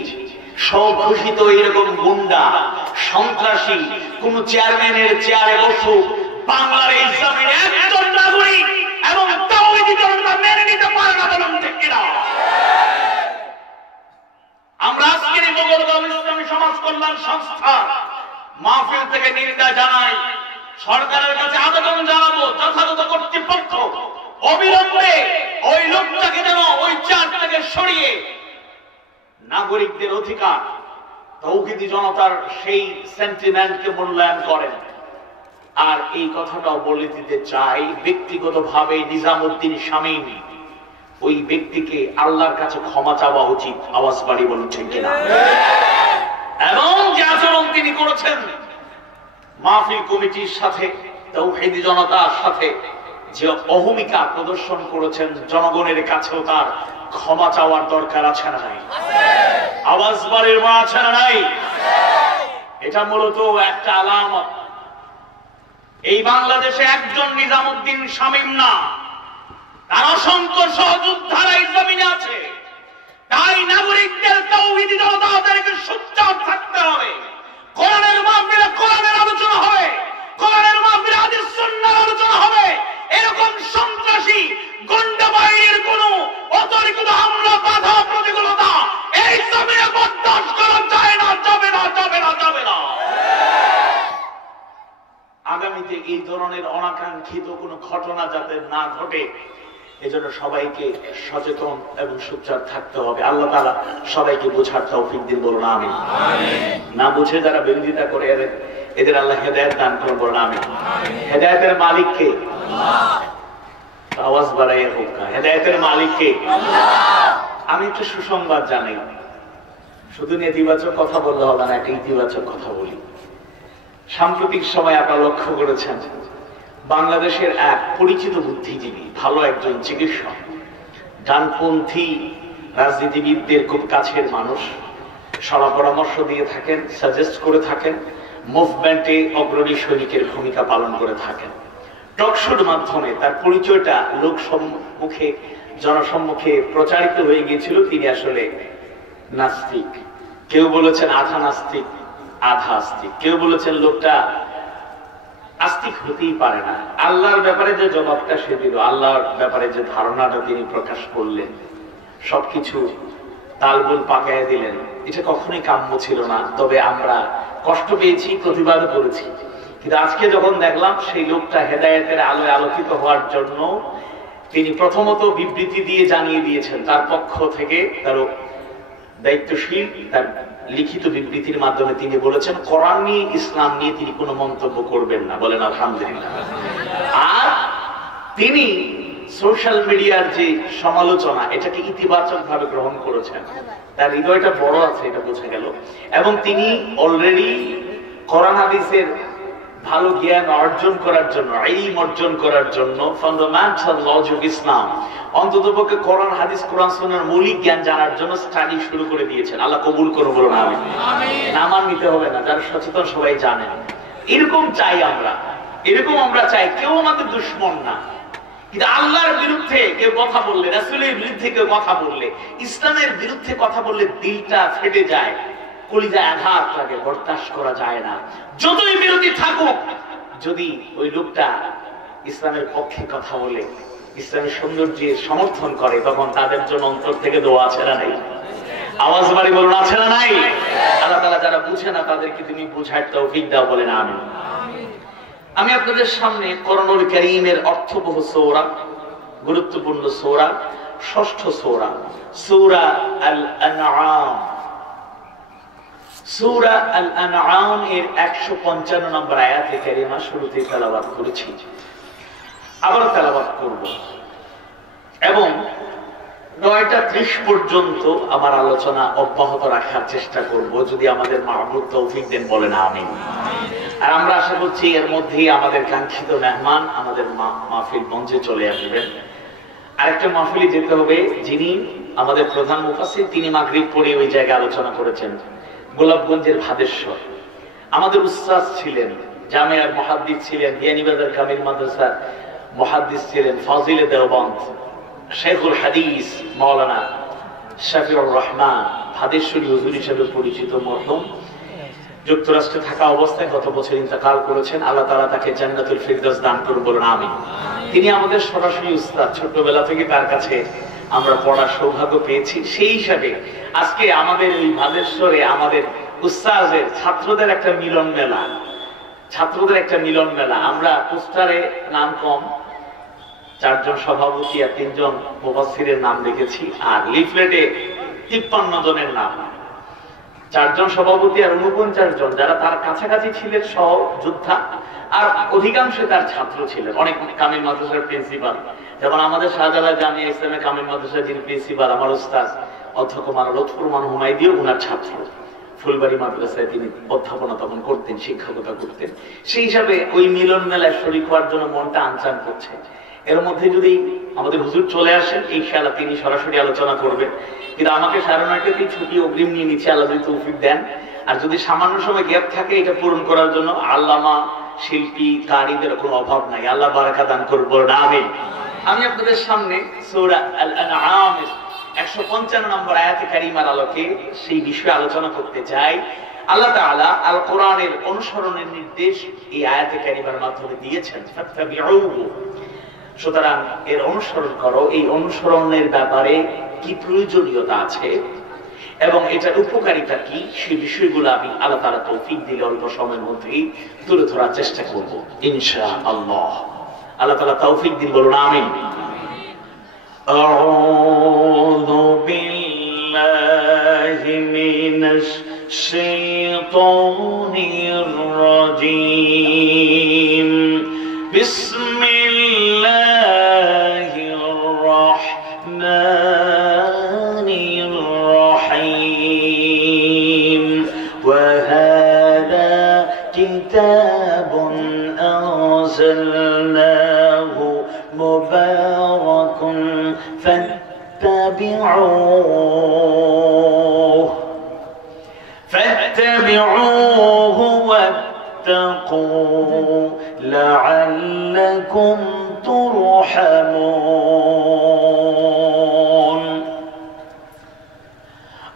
স্বঘোষিত এরকম গুন্ডা সন্ত্রাসী কোন চেয়ারম্যানের চেয়ারে বসুক বাংলার এই জমিনে একজন নাগরিক এবং তাওহীদি জনতা মেনে নিতে পারে না, বলুন ঠিক কিনা? আমরা আজকের এই মোগলগাঁও ইসলামী সমাজ কল্যাণ সংস্থা মাহফিল থেকে নিন্দা জানাই, সরকারের কাছে আবেদন জানাবো যথাযথ কর্তৃপক্ষ অবিলম্বে ওই লোকটাকে যেন ওই চেয়ার থেকে সরিয়ে নাগরিকদের অধিকার তাওহীদি জনতার সেই সেন্টিমেন্টকে মূল্যায়ন করেন। আর এই কথাটাও বলে দিতে চাই, ব্যক্তিগতভাবে নিজামুদ্দিন শামীম ওই ব্যক্তিকে আল্লাহর কাছে ক্ষমা চাওয়া উচিত। আওয়াজ বাড়ি বলুন ঠিক কিনা? এবং যে আচরণ তিনি করেছেন মাহফিল কমিটির সাথে, তাওহীদি জনতার সাথে যে অহমিকা প্রদর্শন করেছেন, জনগণের কাছেও তার ক্ষমা চাওয়ার দরকার আছে না নাই? আওয়াজ বাড়ির মা আছে না নাই? এটা মূলত একটা আলামত এই বাংলাদেশে একজন নিজামুদ্দিন শামীম না, তার অসংখ্য সহযোদ্ধারা এই জমিনে আছে। তাই নাগরিকদের তাওহীদি জনতাদেরকে সোচ্চার থাকতে হবে। কোরআনের মাহফিলে কোরআনের আলোচনা হবে, কোরআনের মাহফিলে হাদিস সুন্নাহর আলোচনা হবে। এরকম সন্ত্রাসী গুন্ডা বাহিনীর কোন অতর্কিত হামলা, বাধা, প্রতিকূলতা এই জমিনে বরদাস্ত করা যায় না, যাবে না, যাবে না, যাবে না। আগামীতে এই ধরনের অনাকাঙ্ক্ষিত কোনো ঘটনা যাতে না ঘটে এজন্য সবাইকে সচেতন এবং সোচ্চার থাকতে হবে। আল্লাহ তাআলা সবাইকে বোঝার তৌফিক দিন, বলুন আমিন। না বুঝে যারা বিরোধিতা করে এদের আল্লাহ হেদায়েত দান করুন, বলুন আমিন। হেদায়েতের মালিক কে? আওয়াজ বাড়াইয়া হোক, হেদায়েতের মালিক কে? আমি একটা সুসংবাদ জানাই, শুধু নেতিবাচক কথা বললে হবে না, একটা ইতিবাচক কথা বলি। সাম্প্রতিক সময় আপনারা লক্ষ্য করেছেন বাংলাদেশের এক পরিচিত বুদ্ধিজীবী, ভালো একজন চিকিৎসক, ডানপন্থী রাজনীতিবিদদের খুব কাছের মানুষ, সলা পরামর্শ দিয়ে থাকেন, সাজেস্ট করে থাকেন, মুভমেন্টে অগ্রণী সৈনিকের ভূমিকা পালন করে থাকেন। টকশোর মাধ্যমে তার পরিচয়টা লোক সম্মুখে, জনসম্মুখে প্রচারিত হয়ে গিয়েছিল তিনি আসলে নাস্তিক। কেউ বলেছেন আধা নাস্তিক, আধা আস্তিক, কেউ বলেছেন লোকটা আস্তিক হতেই পারে না। আল্লাহর ব্যাপারে যে জবাবটা সে দিল, আল্লাহর ব্যাপারে যে ধারণাটা তিনি প্রকাশ করলেন, সবকিছু তালগোল পাকাইয়া দিলেন, এটা কখনোই কাম্য ছিল না। তবে আমরা কষ্ট পেয়েছি, প্রতিবাদ করেছি, কিন্তু আজকে যখন দেখলাম সেই লোকটা হেদায়েতের আলোয় আলোকিত হওয়ার জন্য তিনি প্রথমত বিবৃতি দিয়ে জানিয়ে দিয়েছেন তার পক্ষ থেকে, তার দায়িত্বশীল তার লিখিত বিবৃতির মাধ্যমে তিনি বলেছেন কোরআন নিয়ে, ইসলাম নিয়ে তিনি কোনো মন্তব্য করবেন না, বলেন আলহামদুলিল্লাহ। আর তিনি সোশ্যাল মিডিয়ার যে সমালোচনা এটাকে ইতিবাচক ভাবে গ্রহণ করেছেন, তার হৃদয়টা বড় আছে, এটা বোঝা গেল। এবং তিনি অলরেডি কোরআন হাদিসের ভালো জ্ঞান অর্জন করার জন্য, ইলম অর্জন করার জন্য, ফান্ডামেন্টাল নলেজ অফ ইসলাম, অন্ততপক্ষে কোরআন হাদিস, কোরআন সুন্নাহর মৌলিক জ্ঞান জানার জন্য স্টাডি শুরু করে দিয়েছেন। আল্লাহ কবুল করুন, বলুন আমিন। নামান নিতে হবে না, যারা সচেতন সবাই জানেন। এরকম চাই আমরা, এরকম আমরা চাই। কেউ আমাদের দুশমন না, কিন্তু আল্লাহর বিরুদ্ধে কেউ কথা বললে, রাসূলের বিরুদ্ধে কেউ কথা বললে, ইসলামের বিরুদ্ধে কথা বললে দিলটা ফেটে যায়, কলিজায় আঘাত লাগে, বরদাস্ত করা যায় না। যতই বিরোধী থাকুক, যদি ওই লোকটা ইসলামের পক্ষে কথা বলে, ইসলামের সৌন্দর্যের সমর্থন করে, তখন তাদের জন্য অন্তর থেকে দোয়া আছে না নাই? আওয়াজ বাড়ি বলুন, আছে না নাই? আল্লাহ তাআলা যারা বুঝে না তাদেরকে তুমি বুঝার তৌফিক দাও, বলেন আমিন। আমি আপনাদের সামনে কোরআনুল কারীমের অর্থবহ সূরা, গুরুত্বপূর্ণ সূরা, ষষ্ঠ সূরা, সূরা আল আনআম, সূরা আল আনআম এর 155 নম্বর আয়াতে কারিমা শুরুতে তেলাওয়াত করেছি, আবার তেলাওয়াত করব এবং 9:30 পর্যন্ত আমার আলোচনা অব্যাহত রাখার চেষ্টা করব, যদি আমাদের মাহবুব তৌফিক দেন, বলেন আমিন। আর আমরা আশা করছি এর মধ্যেই আমাদের কাঙ্ক্ষিত মেহমান আমাদের মাহফিল মঞ্চে চলে আসবেন। আরেকটা মাহফিলে যেতে হবে, যিনি আমাদের প্রধান মুফাসসির, তিনি মাগরিব পড়ে ওই জায়গায় আলোচনা করেছেন, গোলাপগঞ্জের ভাদেশ্বর। আমাদের উস্তাদ ছিলেন, জামিয়ার মুহাদ্দিস ছিলেন, বিয়ানীবাজার কামিল মাদ্রাসার মুহাদ্দিস ছিলেন, ফাজিলে দেওবন্দ, শেখুল হাদিস মাওলানা শাফিউর রহমান ভাদেশ্বরী হুজুর হিসেবে পরিচিত মরহুম, যুক্তরাষ্ট্রে থাকা অবস্থায় গত বছর ইন্তেকাল করেছেন। আল্লাহ তাআলা তাকে জান্নাতুল ফিরদাউস দান করুন, বলুন আমিন। তিনি আমাদের সরাসরি উস্তাদ, ছোটবেলা থেকে তার কাছে আমরা পড়ার সৌভাগ্য পেয়েছি। সেই হিসাবে আজকে আমাদের এই ভাদেশ্বরে আমাদের উস্তাদের ছাত্রদের একটা মিলন মেলা, আমরা পোস্টারে নাম কম, 4 জন সভাপতি আর 3 জন মুফাসসিরের নাম দেখেছি, আর লিফলেটে 53 জনের নাম, 4 জন সভাপতি আর 49 জন যারা তার কাছাকাছি ছিলেন সহযোদ্ধা, আর অধিকাংশ তার ছাত্র ছিলেন। অনেক কামিল মাদ্রাসার প্রিন্সিপাল, যেমন আমাদের শাহজালাল জামিয়া ইসলামিয়া কামিল মাদ্রাসার যিনি প্রিন্সিপাল, আমার উস্তাদ অধ্যক্ষ মাওলানা লুৎফুর রহমান হুমায়দিও ওনার ছাত্র। ফুলবাড়ি মাদ্রাসায় তিনি অধ্যাপনা তখন করতেন, শিক্ষকতা করতেন। সেই হিসাবে ওই মিলন মেলায় শরীক হওয়ার জন্য মনটা আনচান করছে। এর মধ্যে যদি আমাদের হুজুর চলে আসেন, ইনশাআল্লাহ তিনি সরাসরি আলোচনা করবেন, কিন্তু আমাকে 9:30 ছুটি অগ্রিম নিয়ে নিচ্ছে, আল্লাহ যদি তৌফিক দেন। আর যদি সামান্য সময় গ্যাপ থাকে, এটা পূরণ করার জন্য আল্লামা, শিল্পী, কারিদের কোনো অভাব নাই, আল্লাহ বারাকা দান করবেন, আমিন। আমি আপনাদের সামনে সূরা আল আনআম 155 নম্বর আয়াতে কারিমার আলোকে সেই বিষয়ে আলোচনা করতে চাই। আল্লাহ তাআলা আল কোরআনের অনুসরণের নির্দেশ এই আয়াতে কারিমার মাধ্যমে দিয়েছেন, ফাত্তাবিউহু, সুতরাং এর অনুসরণ করো। এই অনুসরণের ব্যাপারে কি প্রয়োজনীয়তা আছে এবং এটার উপকারিতা কি, সেই বিষয়গুলো আমি আল্লাহ তাআলা তৌফিক দিলে অল্প সময়ের মধ্যেই তুলে ধরার চেষ্টা করব ইনশাআল্লাহ। আল্লাহ তাআলা তৌফিক দিন, বলুন আমিন। আউযু বিল্লাহি মিনাশ শাইতানির রাজীম। বিসমিল্লাহির রাহমানির রাহিম। ওয়া হাযা কিতাবুন আনজালনাহু মুবারাকুন ফাত্তাবিউহু ওয়াত্তাকু লাআল্লাকুম তুরহামুন।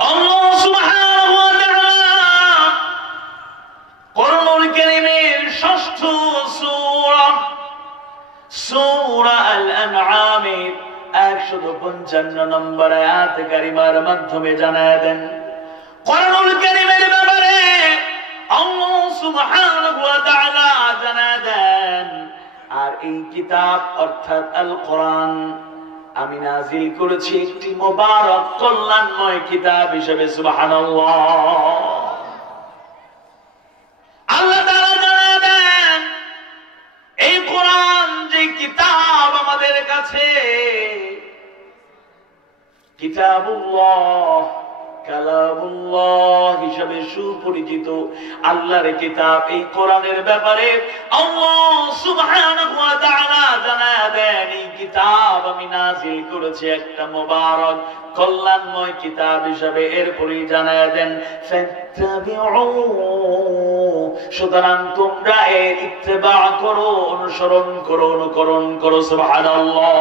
আল্লাহ সুবহানাহু ওয়া তাআলা কোরআনুল কারীমের 6ঠ সূরা আল আনআমের 155 নম্বর আয়াতে কারিমার মাধ্যমে জানায় দেন, কোরআনুল কারীমের ব্যাপারে আল্লাহ সুবহানাহু ওয়া তাআলা জানায় দেন, আর এই কিতাব অর্থাৎ আল কোরআন আমি নাযিল করেছি একটি মোবারক কল্যাণময় কিতাব হিসেবে। সুবহানাল্লাহ। আল্লাহ তাআলা জানায় দেন, এই কোরআন যে কিতাব আমাদের কাছে, কিতাবুল্লাহ, কালামুল্লাহ হিসেবে সুপরিচিত আল্লাহর কিতাব, এই কোরআনের ব্যাপারে আল্লাহ সুবহানাহু ওয়া তাআলা জানায় দেন, এই কিতাব আমি নাযিল করেছি একটা মোবারক কল্যাণময় কিতাব হিসেবে। এরপরই জানায় দেন, ফাত্তাবিউ, সুতরাং তোমরা এর ইত্তেবা করো, অনুসরণ করো, অনুকরণ করো। সুবহানাল্লাহ।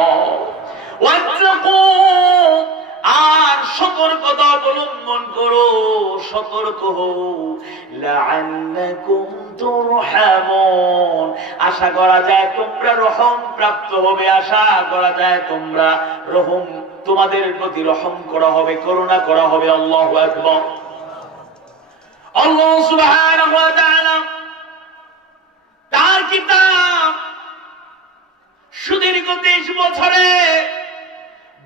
ওয়াত্তাকু, আর সতর্কতা অবলম্বন করো, সতর্ক হও, লাআল্লাকুম তুরহামুন, আশা করা যায় তোমরা রহম প্রাপ্ত হবে, আশা করা যায় তোমরা রহম, তোমাদের প্রতি রহম করা হবে, করুণা করা হবে। আল্লাহু আকবার। আল্লাহ সুবহানাহু ওয়া তাআলা তার কিতাব সুদীর্ঘ 23 বছরে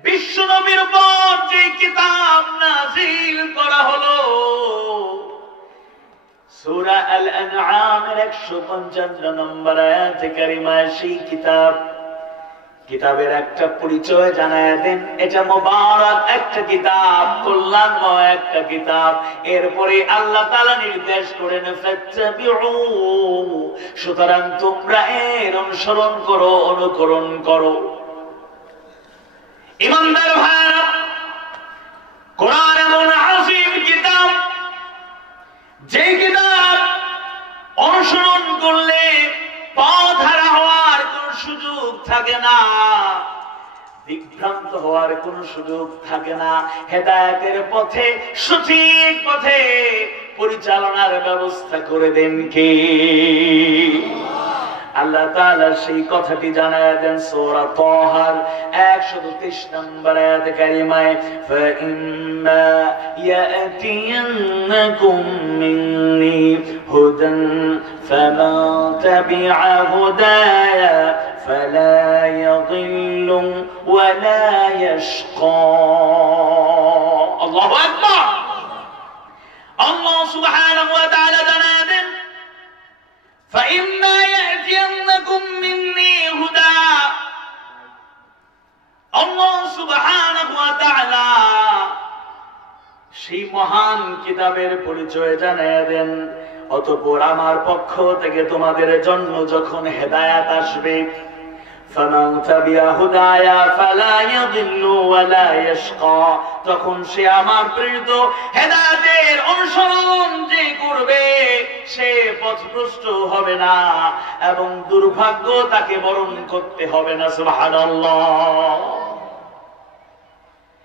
বিশ্ব নবীর উপর যে কিতাব নাযিল করা হলো, আল-আনআমের 155 নম্বর আয়াতে কারিমায় সেই কিতাবের একটা পরিচয় জানায় দেন। এটা মুবারক একটা কিতাব, কল্যাণময় একটা কিতাব। এরপরে আল্লাহ তাআলা নির্দেশ করেন ফাত্তাবিউ, সুতরাং তোমরা এর অনুসরণ করো, অনুকরণ করো। ইমানদার ভাইরা, কোরআন এমন আযীম কিতাব, যে কিতাব অনুসরণ করলে পথ হারা হওয়ার কোন সুযোগ থাকে না, বিভ্রান্ত হওয়ার কোন সুযোগ থাকে না। হেদায়েতের পথে, সঠিক পথে পরিচালনার ব্যবস্থা করে দেন কে? আল্লাহ তাআলা সেই কথাটি জানায় দেন সূরা তাহার 123 নম্বর আয়াতে কারিমায়, ফাইম্মা ইয়াতিয়ান্নাকুম মিন্নি হুদান ফামান তাবিআ হুদায়া ফালা ইয়াযিল্লু ওয়ালা ইয়াশকা। আল্লাহু আকবার। আল্লাহ সুবহানাহু ওয়া তাআলা জানায় দেন, فإما يأتينكم مني هدى। আল্লাহ সুবহানাহু ওয়া তাআলা সেই মহান কিতাবের পরিচয় জানিয়ে দেন, অতঃপর আমার পক্ষ থেকে তোমাদের জন্য যখন হেদায়েত আসবে, ফামান তাবিআ হুদায়া ফালা ইয়াযিল্লু ওয়ালা ইয়াশকা, তখন সে আমার প্রেরিত হেদায়েতের অনুসরণ যে করবে সে পথভ্রষ্ট হবে না এবং দুর্ভাগ্য তাকে বরণ করতে হবে না। সুবহানাল্লাহ।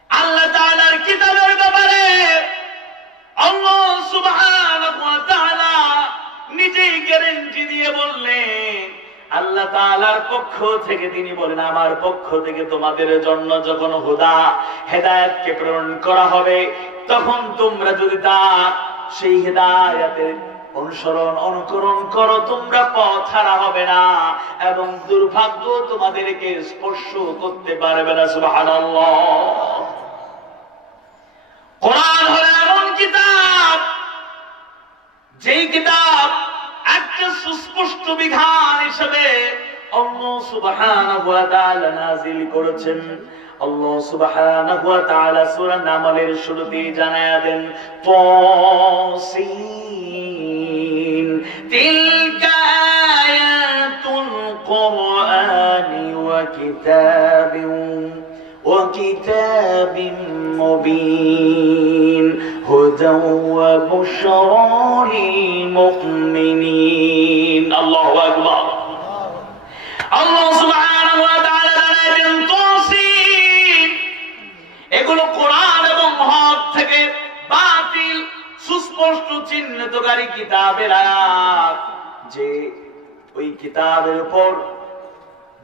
আল্লাহ তাআলার কিতাবের ব্যাপারে আল্লাহ সুবহানাহু ওয়া তাআলা নিজেই গ্যারান্টি দিয়ে বললেন, আল্লাহ তাআলার পক্ষ থেকে তিনি বলেন, আমার পক্ষ থেকে তোমাদের জন্য যখন হুদা, হেদায়েতকে প্রেরণ করা হবে, তখন তোমরা যদি তা সেই হেদায়েতের অনুসরণ অনুকরণ করো, তোমরা পথ হারা হবে না এবং দুর্ভাগ্য তোমাদেরকে স্পর্শ করতে পারবে না। সুবহানাল্লাহ। কোরআন হলো এমন কিতাব, যেই কিতাব একটা সুস্পষ্ট বিধান হিসেবে আল্লাহ সুবহানাহু ওয়া তাআলা নাযিল করেছেন। আল্লাহ সুবহানাহু ওয়া তাআলা সূরা নামলের শুরুতেই জানায়া দেন, তাসিন তিলকা আয়াতুল কুরআনি ওয়া কিতাবিন মুবিন হুদাও ওয়া বুশরা লিল মুমিনিন। আল্লাহু আকবার। আল্লাহ সুবহানাহু ওয়া তাআলা জানালেন তাসিন, এগুলো কোরআন এবং হক থেকে বাতিল সুস্পষ্ট চিহ্নিতকারী কিতাবের আয়াত, যে ওই কিতাবের উপর,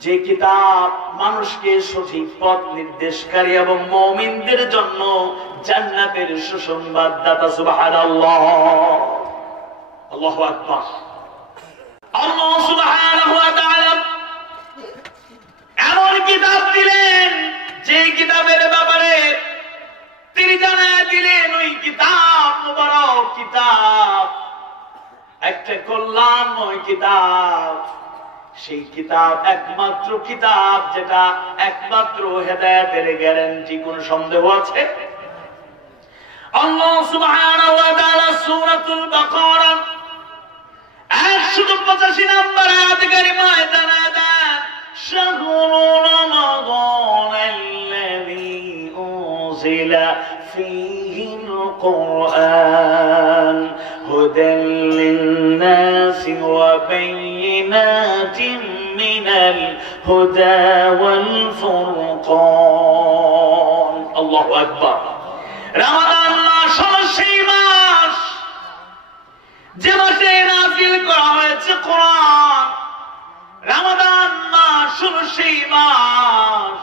যে কিতাব মানুষকে সঠিক পথ নির্দেশকারী এবং মুমিনদের জন্য জান্নাতের সুসংবাদদাতা। সুবহানাল্লাহ। আল্লাহু আকবার। আল্লাহ সুবহানাহু ওয়া তাআলা এমন কিতাব দিলেন, যে কিতাবের ব্যাপারে তিনি জানায় দিলেন ওই কিতাব মুবারক কিতাব, একটা কল্যাণময় কিতাব। সেই কিতাব একমাত্র কিতাব যেটা একমাত্র হেদায়েতের গ্যারান্টি। কোন সন্দেহ আছে? আল্লাহ সুবহানাহু ওয়া তাআলা সূরাতুল বাকারা 185 নম্বর আয়াতে কারিমায় জানায় দেন, শাহরুর রমাদানাল্লাযী উনজিলা ফীহিল কুরআন হুদাল লিন-নাসি ওয়া বায়িনাতিন মিনাল হুদা ওয়াল ফুরকান। আল্লাহু আকবার। রমাদান মাস হলো সেই মাস যে মাসে নাযিল করা হয়েছে কোরআন। রমাদান মাস হলো সেই মাস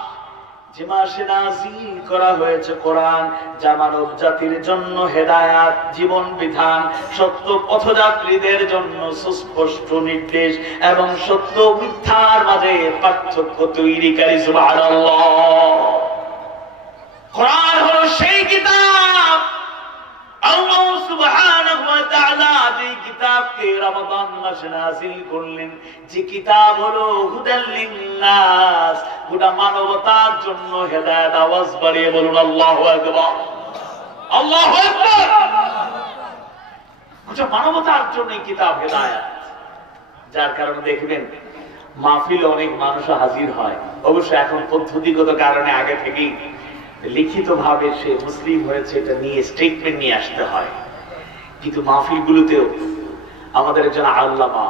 যে মাসে নাযিল করা হয়েছে কোরআন, যা মানব জাতির জন্য হেদায়েত, জীবন বিধান, সত্য পথযাত্রীদের জন্য সুস্পষ্ট নির্দেশ এবং সত্য মিথ্যার মাঝে পার্থক্য তৈরিকারী। সুবহানাল্লাহ। কোরআন হলো সেই কিতাব আল্লাহ সুবহানাহু ওয়া তাআলা যে কিতাবকে রমাদান মাসে নাযিল করলেন, যে কিতাব হলো হুদাল লিন-নাস, গোটা মানবতার জন্য হেদায়েত। আওয়াজ বাড়িয়ে বলুন আল্লাহু আকবার, আল্লাহু আকবার। গোটা মানবতার জন্য এই কিতাব হেদায়েত। যার কারণে দেখবেন মাহফিলে অনেক মানুষ হাজির হয়। অবশ্য এখন পদ্ধতিগত কারণে আগে থেকেই লিখিত ভাবে সে মুসলিম হয়েছে এটা নিয়ে স্টেটমেন্ট নিয়ে আসতে হয়, কিন্তু মাহফিলগুলোতেও আমাদের একজন আল্লামা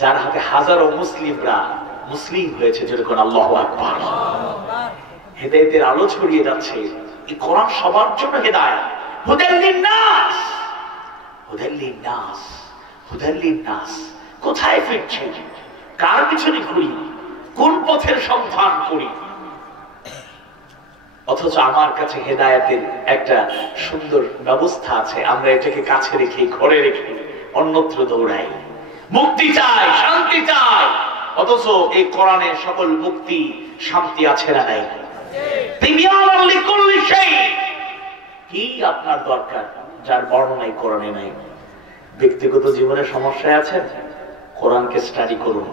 যার হাতে হাজারো মুসলিমরা মুসলিম হয়েছে, যেরকম আল্লাহু আকবার, হেদায়েতের আলো ছড়িয়ে যাচ্ছে। এই কোরআন সবার জন্য হেদায়েত। হুদাল লিন-নাস, হুদাল লিন-নাস, হুদাল লিন-নাস। কোথায় ফিরছি, কার পিছনে ঘুরি, কোন পথের সন্ধান করি, অথচ আমার কাছে হেদায়েতের একটা সুন্দর ব্যবস্থা আছে, আমরা এটাকে কাছে রেখে ঘরে রেখে অন্যত্র দৌড়াই। মুক্তি চাই, শান্তি চাই, অথচ এই কোরআনে সকল মুক্তি শান্তি আছে না নাই? কি আপনার দরকার যার বর্ণনাই কোরআনে নাই? ব্যক্তিগত জীবনে সমস্যায় আছেন, কোরআনকে স্টাডি করুন,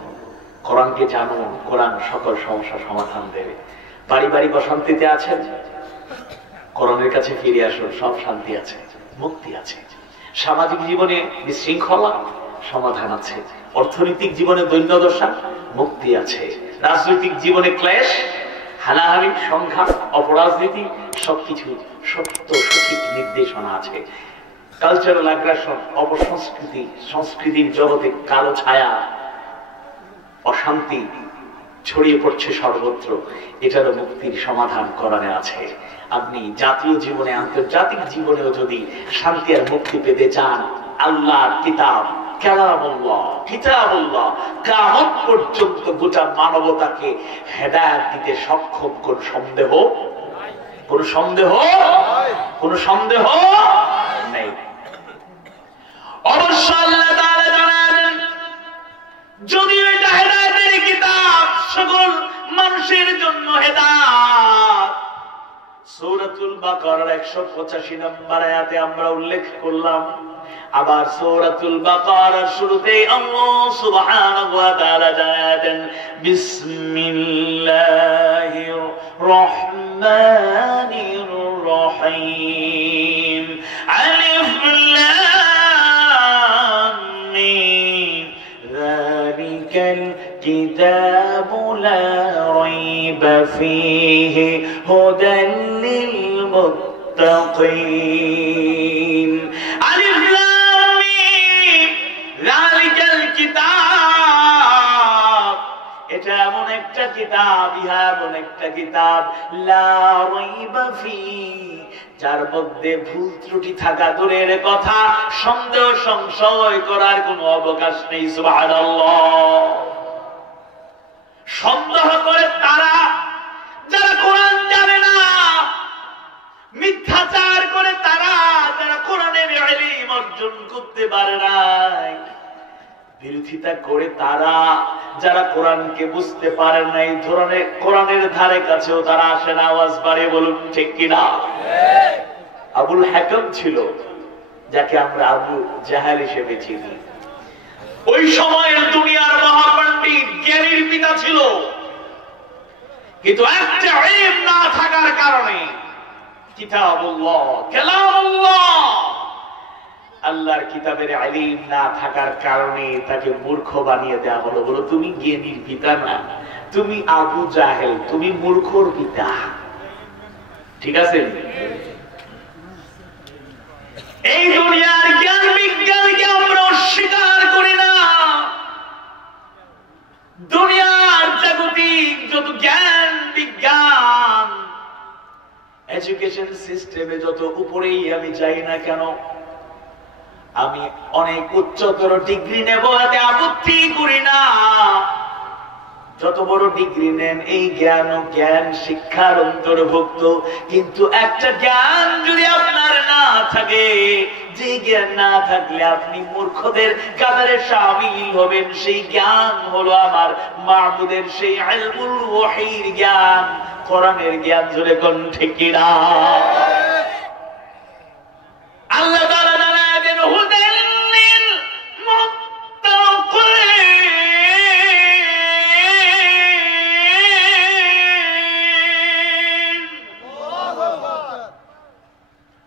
কোরআনকে জানুন, কোরআন সকল সমস্যার সমাধান দেবে। পারিবারিক অশান্তিতে আছেন, কোরআনের কাছে ফিরে আসুন, সব শান্তি আছে, মুক্তি আছে। সামাজিক জীবনে বিশৃঙ্খলা, সমাধান আছে। অর্থনৈতিক জীবনে দৈন্যদশা, মুক্তি আছে। রাজনৈতিক জীবনে ক্লেশ, হানাহানি, সংঘাত, অপরাজনীতি, সবকিছু সত্য সঠিক নির্দেশনা আছে। কালচারাল আগ্রাসন, অপসংস্কৃতি, সংস্কৃতির জগতে কালো ছায়া, অশান্তি ছড়িয়ে পড়ছে সর্বত্র, এটারও মুক্তির সমাধান কোরআনে আছে। আপনি জাতীয় জীবনে, আন্তর্জাতিক জীবনেও যদি শান্তি আর মুক্তি পেতে চান, আল্লাহর কিতাব কালামুল্লাহ, কিতাবুল্লাহ কিয়ামত পর্যন্ত গোটা মানবতাকে হেদায়েত দিতে সক্ষম। কোন সন্দেহ, কোন সন্দেহ, কোন সন্দেহ নেই। অবশ্য আল্লাহ তাআলা জানালেন, যদিও এটা হেদায়েতের কিতাব, সকল মানুষের জন্য হেদায়েত। সূরাতুল বাকারার 185 নম্বর আয়াতে আমরা উল্লেখ করলাম। আবার সূরাতুল বাকারার শুরুতেই আল্লাহ সুবহানাহু ওয়া তাআলা জানালেন, বিসমিল্লাহির রহমানির রহিম, আলিফ লাম মিম, যালিকাল কিতাবু লা রাইবা ফীহি হুদাল লিল মুত্তাকিন। আলিফ লাম মিম, যালিকাল কিতাব, এটা এমন একটা কিতাব, ইহা এমন একটা কিতাব, লা রাইবা ফীহি, যার মধ্যে ভুল ত্রুটি থাকা দূরের কথা, সন্দেহ সংশয় করার কোনো অবকাশ নেই। সুবহানাল্লাহ। সন্দেহ করে তারা যারা কোরআন জানে না, মিথ্যাচার করে তারা যারা কোরআনের ইলম অর্জন করতে পারে নাই, বিরোধিতা করে তারা যারা কোরআনকে বুঝতে পারে নাই, ধরনের কোরআনের ধারে কাছেও তারা আসে না। আওয়াজ বাড়িয়ে বলুন ঠিক কিনা? আবুল হাকাম ছিল, যাকে আমরা আবু জাহেল হিসেবে চিনি। ওই সময়ের দুনিয়ার মহাপণ্ডিত, জ্ঞানীর পিতা ছিল, কিন্তু একটা ইলম না থাকার কারণে, কিতাবুল্লাহ কালামুল্লাহ, আল্লাহর কিতাবের ইলম না থাকার কারণে তাকে মূর্খ বানিয়ে দেওয়া হলো। বলো, তুমি জ্ঞানীর পিতা না, তুমি আবু জাহেল, তুমি মূর্খর পিতা। ঠিক আছে? এই দুনিয়ার জ্ঞান বিজ্ঞানকে আমরা অস্বীকার করি না। দুনিয়ার জাগতিক যত জ্ঞান বিজ্ঞান, এডুকেশন সিস্টেমে যত উপরেই আমি যাই না কেন, আমি অনেক উচ্চতর ডিগ্রি নেব, এতে আপত্তি করি না। যত বড় ডিগ্রি নেন, এই জ্ঞান ও জ্ঞান শিক্ষার অন্তর্ভুক্ত, কিন্তু একটা জ্ঞান যদি আপনার না থাকে, যে জ্ঞান না থাকলে আপনি মূর্খদের কাতারে শামিল হবেন, সেই জ্ঞান হলো আমার মাবুদের সেই ইলমুল ওয়াহির জ্ঞান, কোরআনের জ্ঞান। জোরে কোন ঠিক কিনা? আল্লাহ তাআলা জানায় দেন হুদাল লিল মুত্তাকিন।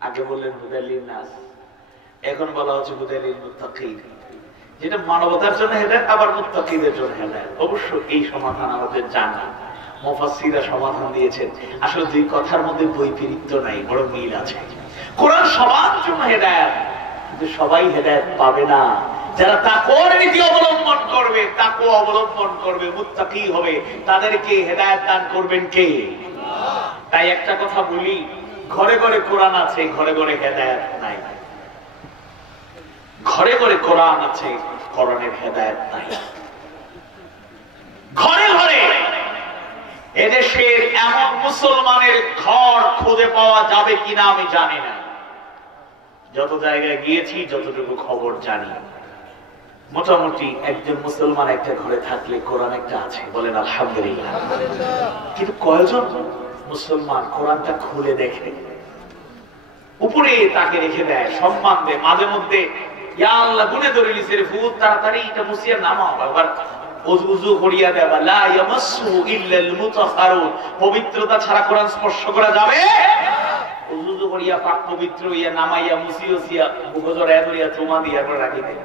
আগে বললেন হুদাল লিন নাস, এখন বলা হচ্ছে হুদাল লিল মুত্তাকিন, যেটা মানবতার জন্য হেদায়েত, আবার মুত্তাকিদের জন্য হেদায়েত। অবশ্য এই সমাধান আমাদের জানা, মুফাসসিররা সমাধান দিয়েছেন। আসলে দুই কথার মধ্যে বৈপরীত্য নাই, বড় মিল আছে। কোরআন সবার জন্য হেদায়েত, কিন্তু সবাই হেদায়েত পাবে না। যারা তাকওয়ার নীতি অবলম্বন করবে, তাকওয়া অবলম্বন করবে, মুত্তাকি হবে, তাদেরকে হেদায়েত দান করবেন কে? তাই একটা কথা বলি, ঘরে ঘরে কোরআন আছে, ঘরে ঘরে হেদায়েত নাই। ঘরে ঘরে কোরআন আছে, কোরআনের হেদায়েত নাই। ঘরে ঘরে এদেশের এমন মুসলমানের ঘর খুঁজে পাওয়া যাবে কিনা আমি জানি না। যত জায়গায় গিয়েছি, যতটুকু খবর জানি, মোটামুটি একজন মুসলমান একটা ঘরে থাকলে কোরআন একটা আছে, বলেন আলহামদুলিল্লাহ। কিন্তু কয়জন মুসলমান কোরআনটা খুলে দেখে, উপরে তাকে রেখে দেয়, সম্মান দেয়, মাঝে মধ্যে ইয়া আল্লাহ গুনে ধরে লিসের ফুট তাড়াতাড়ি এটা মুছিয়ে নামাও, আবার ওযু করিয়া দেয়, লা ইয়ামাসসু ইল্লাল মুতাহহারুন, পবিত্রতা ছাড়া কোরআন স্পর্শ করা যাবে? ওযু করিয়া পাক পবিত্র হইয়া নামাইয়া মুছিয়া মুখজরা ধরিয়া চুমা দিয়া করে রাখি দেয়।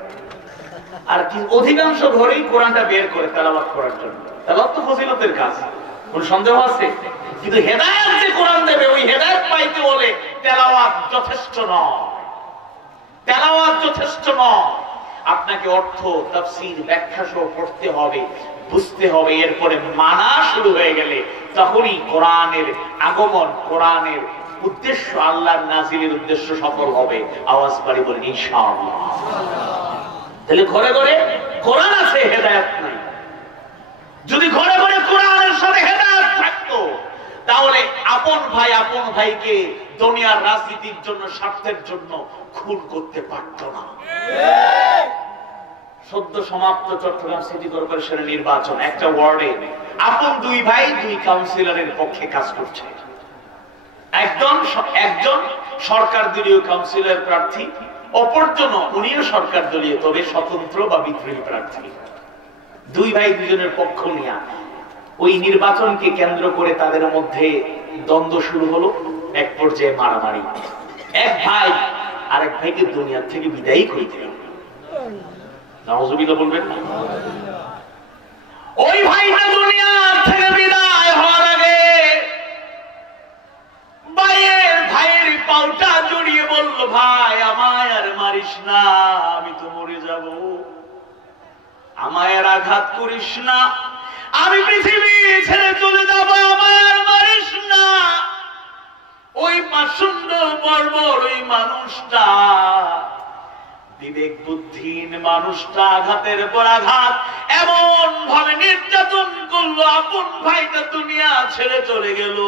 আর কি অধিকাংশ ঘরেই কোরআনটা বের করে তেলাওয়াত করার জন্য। তেলাওয়াত তো ফজিলতের কাজ, কোন সন্দেহ আছে? কিন্তু হেদায়েত যে কোরআন দেবে, ওই হেদায়েত পাইতে হলে তেলাওয়াত যথেষ্ট নয়। তেলাওয়াত যথেষ্ট নয়, আপনাকে অর্থ, তাফসীর, ব্যাখ্যা সহ পড়তে হবে, বুঝতে হবে। এরপরে মানা শুরু হয়ে গেলে তখনই কোরআনের আগমন, কোরআনের উদ্দেশ্য, আল্লাহর নাজিলের উদ্দেশ্য সফল হবে। আওয়াজ বাড়ি বলেন ইনশাআল্লাহ। তাহলে ঘরে ঘরে কোরআন আছে, হেদায়েত নাই। যদি ঘরে ঘরে কোরআনের সাথে হেদায়েত থাকতো, তাহলে আপন ভাই আপন ভাইকে দুনিয়ার রাজনীতির জন্য, স্বার্থের জন্য খুন করতে পারত না। সদ্য সমাপ্ত চট্টগ্রাম সিটি কর্পোরেশনের নির্বাচন, একটা ওয়ার্ডে আপন দুই ভাই দুই কাউন্সিলরের পক্ষে কাজ করছে। একজন সরকার দলীয় কাউন্সিলর প্রার্থী, অপরজন উনিও সরকার দলীয়, তবে স্বতন্ত্র বা বিদ্রোহী প্রার্থী। দুই ভাই দুজনের পক্ষ নিয়ে ওই নির্বাচনকে কেন্দ্র করে তাদের মধ্যে দ্বন্দ্ব শুরু হলো, এক পর্যায়ে মারামারি। এক ভাই আরেক ভাইকে দুনিয়া থেকে বিদায় করে দিল। নাউজুবিল্লাহ বলবেন না? ওই ভাইটা দুনিয়া থেকে বিদায় হওয়ার আগে ভাইয়ের পাউটা জড়িয়ে বলল, ভাই আমায় আর মারিস না, আমি তো মরে যাব, আমায় আর আঘাত করিস না, আমি পৃথিবী ছেড়ে চলে যাব, আমায় আর মারিস না। ওই পাষণ্ড বর্বর ওই মানুষটা, বিবেক বুদ্ধিহীন মানুষটা আঘাতের পর আঘাত এমন ভাবে নির্যাতন করলো, আপন ভাইটা দুনিয়া ছেড়ে চলে গেল।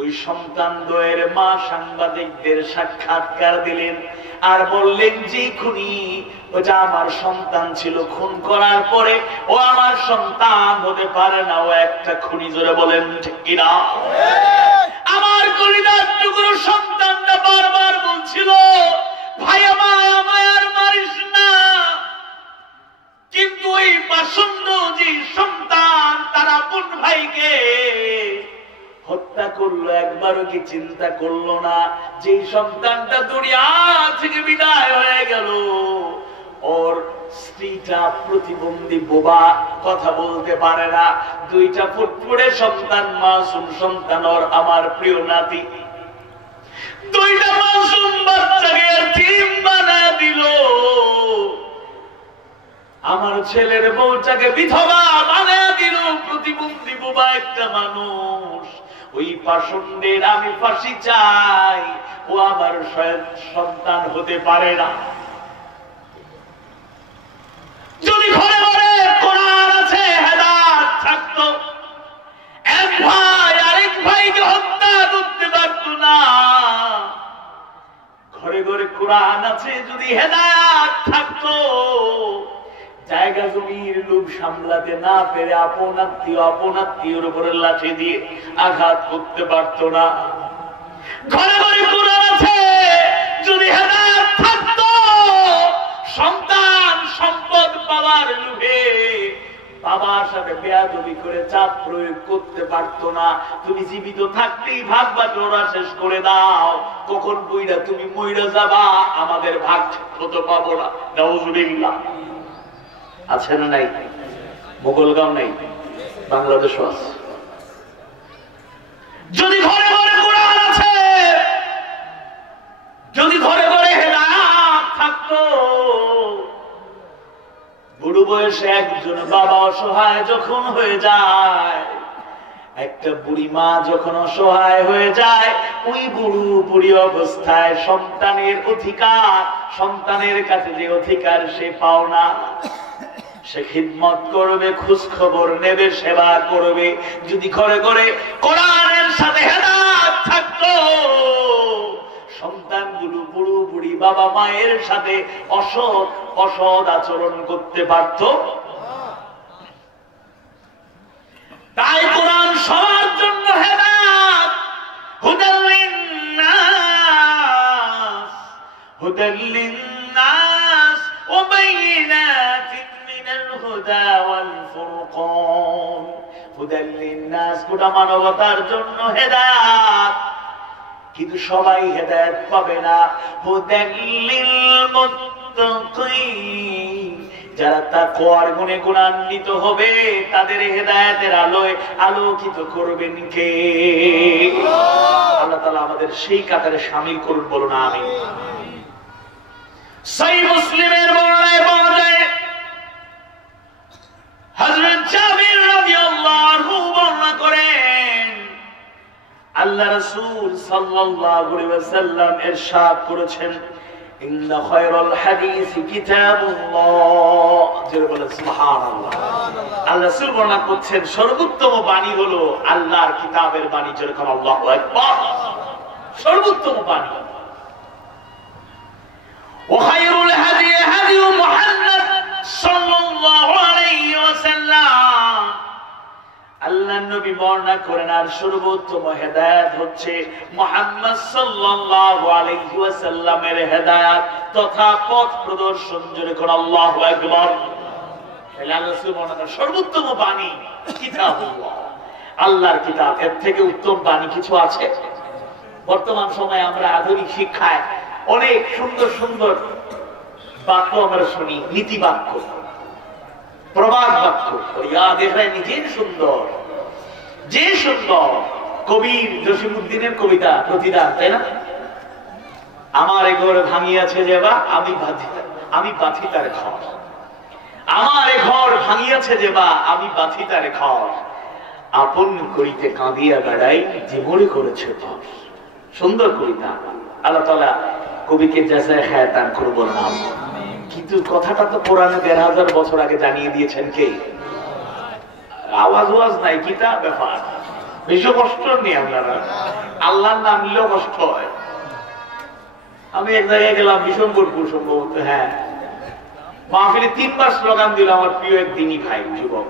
ওই সন্তান দ্বয়ের মা সাংবাদিকদের সাক্ষাৎকার দিলেন আর বললেন, যে খুনি ওটা আমার সন্তান ছিল, খুন করার পরে ও আমার সন্তান হতে পারে না, ও একটা খুনি। জোরে বলেন ঠিক কিনা? আমার কলিজার টুকরো সন্তানটা বারবার বলছিল, ভাই আমায় আর মারিস না। কিন্তু ওই পাষণ্ড যে সন্তান তার আপন ভাইকে হত্যা করলো, একবারও কি চিন্তা করলো না যে সন্তানটা দুনিয়া থেকে বিদায় হয়ে গেল, ওর স্ত্রীটা প্রতিবন্ধী, বোবা, কথা বলতে পারে না, দুইটা ফুটফুটে সন্তান, মাসুম সন্তান, ওর আমার প্রিয় নাতি, দুইটা মাসুম বাচ্চাকে এতিম বানায় দিল। আমার ছেলের বউটাকে বিধবা বানায় দিল, প্রতিবন্ধী বোবা একটা মানুষ। ওই পাষণ্ডের আমি ফাঁসি চাই, ও আমার সন্তান হতে পারে না। যদি ঘরে ঘরে কোরআন আছে, হেদায়েত থাকতো, এক ভাই আরেক ভাইকে হত্যা করতে পারত না। ঘরে ঘরে কোরআন আছে, যদি হেদায়েত থাকতো, জায়গা জমির লোভ সামলাতে না পেরে আপন আত্মীয়র উপরে লাঠি দিয়ে আঘাত করতে পারত না। ঘরে ঘরে কোরআন আছে, যদি হেদায়েত থাকতো, সন্তান সম্পদ পাওয়ার লোভে বাবার সাথে বেয়াদবি করে চাপ প্রয়োগ করতে পারতো না। তুমি জীবিত থাকতেই ভাগ বাটোয়ারা শেষ করে দাও, কখন বইরা তুমি মইরা যাবা, আমাদের ভাগ হতে পাবো না। নাউজুবিল্লাহ। আছে না নাই? মোগলগাঁও নাই, বাংলাদেশ আছে। যদি ঘরে ঘরে কোরআন আছে, যদি ঘরে ঘরে হেদায়েত থাকতো, বুড়ো বয়সে একজন বাবা অসহায় যখন হয়ে যায়, একটা বুড়ি মা যখন অসহায় হয়ে যায়, ওই বুড়ি অবস্থায় সন্তানের অধিকার, সন্তানের কাছে যে অধিকার সে পাও না, সে খিদমত করবে, খোঁজ খবর নেবে, সেবা করবে। যদি ঘরে ঘরে কোরআনের সাথে হেদায়েত থাকতো, সন্তানগুলো বুড়ো বুড়ি বাবা মায়ের সাথে অসৎ আচরণ করতে পারত। তাই কোরআন সবার জন্য হেদায়েত, হুদাল লিন্নাস, হুদাল লিন্নাস ওয়া বাইয়িনাতিন মিনাল হুদা ওয়াল ফুরকান। হুদাল লিন্নাস গোটা মানবতার জন্য হেদায়েত, কিন্তু সবাই হেদায়েত পাবে না। হুদাল লিল মুত্তাকিন, যারা তাকওয়ার গুণে গুণান্বিত হবে, তাদের হেদায়েতের আলোয় আলোকিত করবেন কে? আল্লাহ তাআলা আমাদের সেই কাতারে শামিল করুন, বলুন আমিন। সহিহ মুসলিমের বর্ণনায় পাওয়া যায়, হযরত জাবির রাদিয়াল্লাহু আনহু বর্ণনা করেন, আল্লাহ রাসূল সাল্লাল্লাহু আলাইহি ওয়াসাল্লাম ইরশাদ করেছেন, ইন্না খায়রাল হাদিসি কিতাবুল্লাহ। জোরে বলেন সুবহানাল্লাহ। আল্লাহ রাসূল বর্ণনা করছেন, সর্বোত্তম বাণী হলো আল্লাহর কিতাবের বাণী। জোরে বলেন আল্লাহু আকবার। সর্বোত্তম বাণী। ওয়া খায়রুল হাদি হাদি মুহাম্মদ সাল্লাল্লাহু আলাইহি ওয়াসাল্লাম। আল্লাহ নবী বর্ণনা করেন, আর সর্বোত্তম হেদায়েত হচ্ছে মুহাম্মদ সাল্লাল্লাহু আলাইহি ওয়াসাল্লামের হেদায়েত তথা পথ প্রদর্শন। জোরে করে আল্লাহু আকবার। আল্লাহ রাসূল বর্ণনা করেন, সর্বোত্তম বাণী কিতাবুল্লাহ, আল্লাহর কিতাব। এর থেকে উত্তম বাণী কিছু আছে? বর্তমান সময়ে আমরা আধুনিক শিক্ষায় অনেক সুন্দর সুন্দর বাক্য আমরা শুনি, নীতি বাক্য, প্রবাদ বাক্য। দেখলেন যে সুন্দর, যে সুন্দর। কবির জসিমউদ্দিনের কবিতা প্রতিদান, তাই না? আমার এ ঘর ভাঙিয়াছে যেবা, আমি বাঁধি তার ঘর। আমার এ ঘর ভাঙিয়াছে যেবা, আমি বাঁধি তার ঘর। আপন করিতে কাঁদিয়া বেড়াই, জীবনে করেছে ধর। সুন্দর কবিতা। আল্লাহ তাআলা কবিকে জাযায়ে খায়র দান করুন, বলুন আমিন। কিন্তু কথাটা তো কোরআনে ১৫০০ বছর আগে জানিয়ে দিয়েছেন কে? আওয়াজ নাই, কিতা ব্যাপার। বেশি কষ্ট নেই আপনারা, আল্লাহর নাম নিলেও কষ্ট হয়। আমি এক জায়গায় গেলাম, বিশম্বরপুর সম্ভবত, হ্যাঁ, মাহফিলে ৩ বার স্লোগান দিল আমার প্রিয় এক দিনী ভাই যুবক।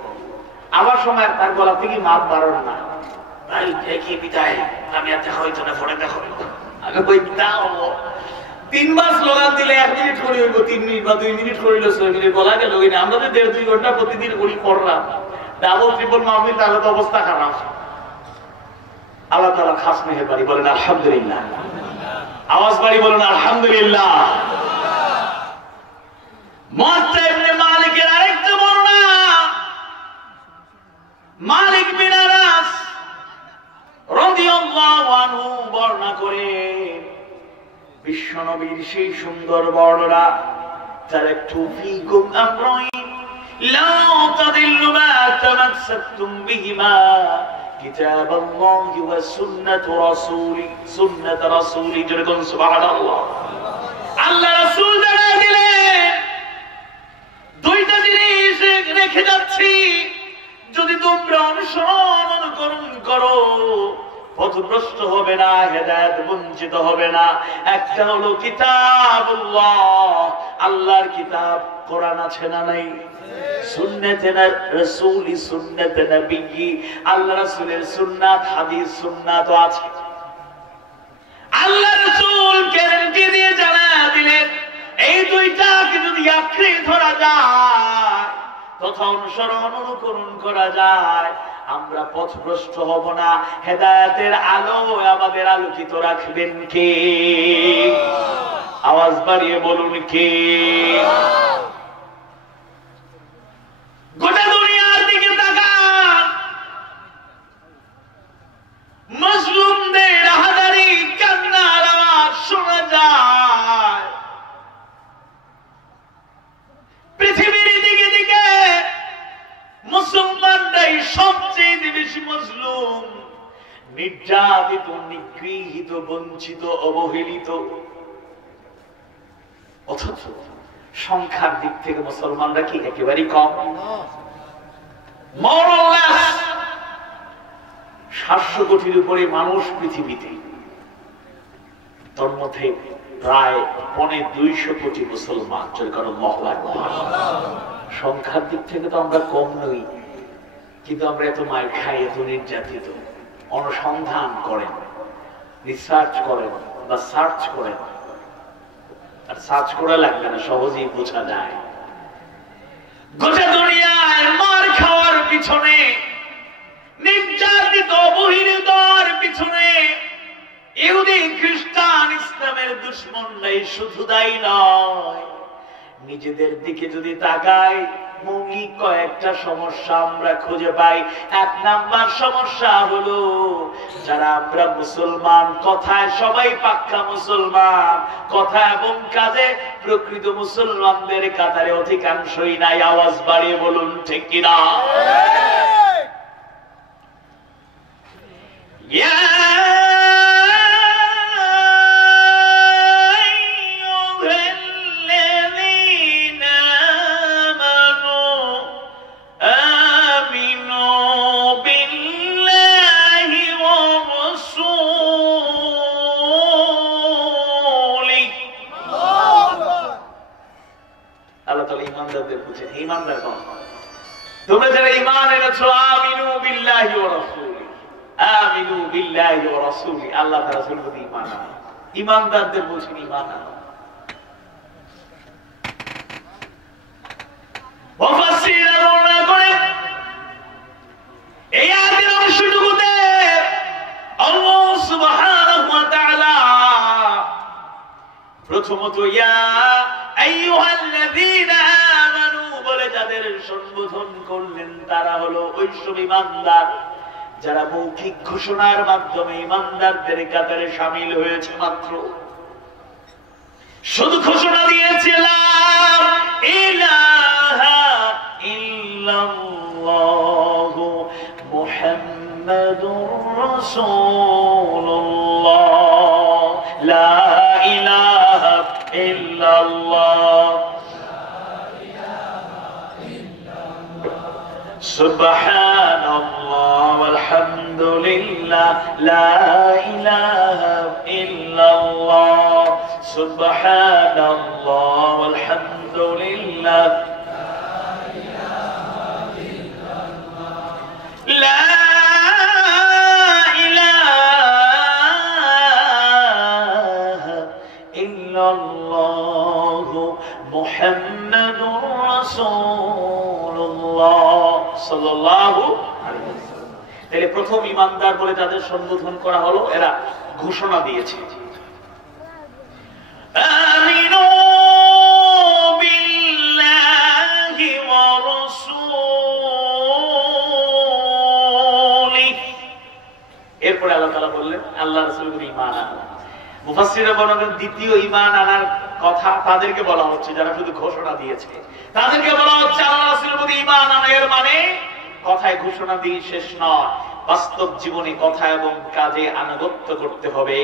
আবার সময় তার গলা থেকে মাপ বাড়ানো না, ভাই দেখি বিদায়, আমি আর দেখা হইতো না, ফোনে দেখা হইতো। আগে বই দাও। ৩ বার স্লোগান দিলে ১ মিনিট করে হইব, ৩ মিনিট বা 2 মিনিট করিল, 6 মিনিট বলা গেল কিনা? আমরা তো 1.5-2 ঘন্টা প্রতিদিন করি পড়লাম, ডাবল ট্রিপল মাহফিল, তাহলে তো অবস্থা খারাপ। আল্লাহ তাআলা খাস মেহেরবানি, বলেন আলহামদুলিল্লাহ। আওয়াজ বাড়ি বলেন আলহামদুলিল্লাহ। মুয়াত্তা ইবনে মালিকের আরেকটা বর্ণনা, মালিক বিন আনাস রাদিয়াল্লাহু আনহু বর্ণনা করেন, বিশ্বনবীর সেই সুন্দর বর্ণনা, তারাকতু ফীকুম আমরাইন লা তাদিল্লু মা তামাসসাকতুম বিহিমা কিতাবাল্লাহি ওয়া সুন্নাত রাসূলি। যেরকম সুবহানাল্লাহ। আল্লাহ রাসূল জানায় দিলেন, 2টা জিনিস রেখে যাচ্ছি, যদি তোমরা অনুসরণ অনুকরণ করো পথভ্রষ্ট হবে না, হেদায়েত বঞ্চিত হবে না। একটা হলো কিতাবুল্লাহ, আল্লাহর কিতাব কোরআন আছে না নাই? সুন্নাতে রাসূলি, সুন্নাতে নবী, আল্লাহ রাসূলের সুন্নাত, হাদিস সুন্নাত আছে। আল্লাহ রাসূল গ্যারান্টি দিয়ে জানায় বলছিলেন এই দুইটাকে যদি আঁকড়ে ধরা যায় তথা অনুসরণ অনুকরণ করা যায় আমরা পথভ্রষ্ট হব না। হেদায়েতের আলো আমাদের আলোকিত রাখবেন কে? আওয়াজ বাড়িয়ে বলুন কে? গোটা দুনিয়ার দিকে তাকান, মজলুমদের রাহাদারি কান্নার আওয়াজ শোনা যায়। পৃথিবীর দিকে দিকে মুসলমানরাই সবচেয়ে বেশি মজলুম, নির্যাতিত, নিগৃহীত, বঞ্চিত, অবহেলিত। অথচ সংখ্যার দিক থেকে মুসলমানরা কি একেবারেই কম? 700 কোটির উপরে মানুষ পৃথিবীতে, তার মধ্যে প্রায় 250 কোটি মুসলমান। সংখ্যার দিক থেকে তো আমরা কম নই, কিন্তু আমরা এত মার খাই, এত নির্যাতিত। অনুসন্ধান করেন, রিসার্চ করেন বা সার্চ করেন, আর সার্চ করা লাগবে না, সহজেই বোঝা যায়। গোটা দুনিয়ায় মার খাওয়ার পিছনে, নির্যাতিত অবহেলিতর পিছনে ইহুদি, খ্রিস্টান, ইসলামের দুশমনরাই শুধু দায়ী নয়। নিজেদের দিকে যদি তাকাই, মৌলিক কয়েকটা সমস্যা আমরা খুঁজে পাই। 1 নাম্বার সমস্যা হলো যারা আমরা মুসলমান, কথায় সবাই পাক্কা মুসলমান, কথা এবং কাজে প্রকৃত মুসলমানদের কাতারে অধিকাংশই নাই। আওয়াজ বাড়িয়ে বলুন ঠিক কিনা? তোমরা যারা ঈমান এনেছো, আমিনু বিল্লাহি ওয়া রাসূলি, আমিনু বিল্লাহি ওয়া রাসূলি, আল্লাহ তাআলা রাসূল প্রতি ঈমান আনো। ঈমানদারদের বলছেন ঈমান আনো। মুফাসসিররা বর্ণনা করেন এই আয়াতের অংশটুকুতে আল্লাহ সুবহানাহু ওয়া তাআলা প্রথমত ইয়া আইয়ুহাল্লাযীনা আমানু বলে যাদের সম্বোধন করলেন তারা হলো ওইসব ঈমানদার যারা মৌখিক ঘোষণার মাধ্যমে ঈমানদারদের কাতারে শামিল হয়েছে। মাত্র শুধু ঘোষণা দিয়েছে লা ইলাহা ইল্লাল্লাহু মুহাম্মাদুর রাসূলুল্লাহ, লা ইলাহা ইল্লাল্লাহ, সুবহানাল্লাহ ওয়ালহামদুলিল্লাহ, লা ইলাহা ইল্লাল্লাহ, সুবহানাল্লাহ ওয়ালহামদুলিল্লাহ, লা ইলাহা ইল্লাল্লাহ মুহাম্মাদুর রাসূলুল্লাহ সাল্লাল্লাহু আলাইহি ওয়াসাল্লাম। তাহলে প্রথম ঈমানদার বলে যাদের সম্বোধন করা হলো এরা ঘোষণা দিয়েছে আমিনু বিল্লাহি ওয়া রাসূলি। এরপরে আল্লাহ তাআলা বললেন আল্লাহর রাসূলের ঈমান আনো। মুফাসসিররা বলেন দ্বিতীয় ঈমান আনার কথা তাদেরকে বলা হচ্ছে যারা শুধু ঘোষণা দিয়েছে, তাদেরকে বলা হচ্ছে আল্লাহর রাসূলের প্রতি ঈমান আনার মানে কথায় ঘোষণা দিয়ে শেষ নয়, বাস্তব জীবনে কথা এবং কাজে আনুগত্য করতে হবে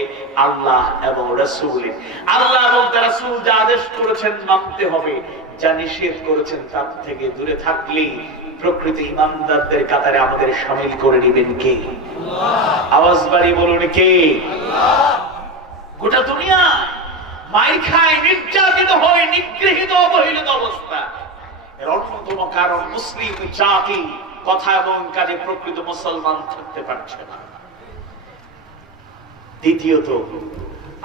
আল্লাহ এবং রাসূলের। আল্লাহ এবং তার রাসূল যা আদেশ করেছেন মানতে হবে, যা নিষেধ করেছেন তার থেকে দূরে থাকলেই প্রকৃত ঈমানদারদের কাতারে আমাদের শামিল করে নেবেন কে? আল্লাহ। আওয়াজ বাড়িয়ে বলুন কে? আল্লাহ। গোটা দুনিয়া মাই খায়, নির্যাতিত হয়, নিগৃহীত, অবহেলিত অবস্থা। এর অন্যতম কারণ মুসলিম জাতি কথা এবং কাজে প্রকৃত মুসলমান থাকতে পারছে না। দ্বিতীয়ত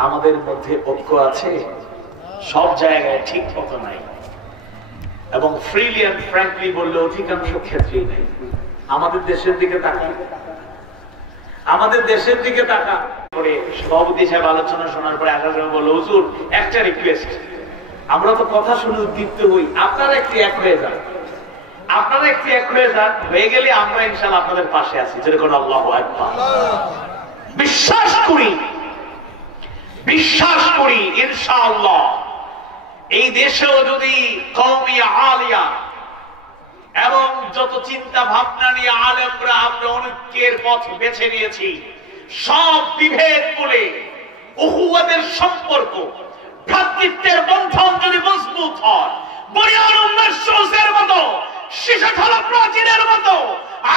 আমাদের মধ্যে ঐক্য আছে, সব জায়গায় ঠিক মতো নাই, এবং ফ্রিলি এন্ড ফ্র্যাঙ্কলি বললে অধিকাংশ ক্ষেত্রেই নেই। আমাদের দেশের দিকে তাকান, আমাদের দেশের দিকে তাকান করে সভাপতি সাহেব আলোচনা শোনার পরে আসার সময় বলল, হুজুর একটা রিকোয়েস্ট, আমরা তো কথা শুনে উদ্দীপ্ত হই, আপনারা একটু এক হয়ে যান, আপনারা একটু এক হয়ে যান, হয়ে গেলে আমরা ইনশাআল্লাহ আপনাদের পাশে আছি। যেরকম আল্লাহু আকবার। বিশ্বাস করি ইনশাআল্লাহ এই দেশেও যদি কওমি আলিয়া এবং যত চিন্তা ভাবনা নিয়ে আলেমরা আমরা ঐক্যের পথ বেছে নিয়েছি, সব বিভেদ বলে উহুয়াদের সম্পর্ক, ভ্রাতৃত্বের বন্ধন যদি মজবুত হয়, বরিয়ান উম্মাহর মতো, শিশাঢালা প্রাচীরের মতো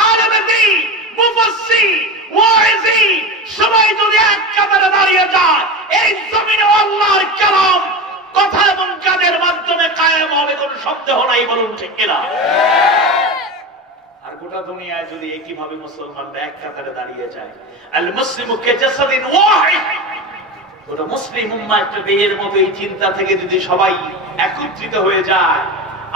আলেমে দ্বীন, মুফাসসির, ওয়াইজি সবাই যদি এক কাতারে দাঁড়িয়ে যায়, এই জমিনে আল্লাহর কালাম কথা এবং কাজের মাধ্যমে কায়েম হবে, কোন সন্দেহ নাই। বলুন ঠিক কিনা? আর গোটা দুনিয়ায় যদি একইভাবে মুসলমানরা এক কাতারে দাঁড়িয়ে যায়, আল মুসলিমু কাজাসাদিন ওয়াহিদ, গোটা মুসলিম উম্মাহ একটা দেহের মতো, এই চিন্তা থেকে যদি সবাই একত্রিত হয়ে যায়,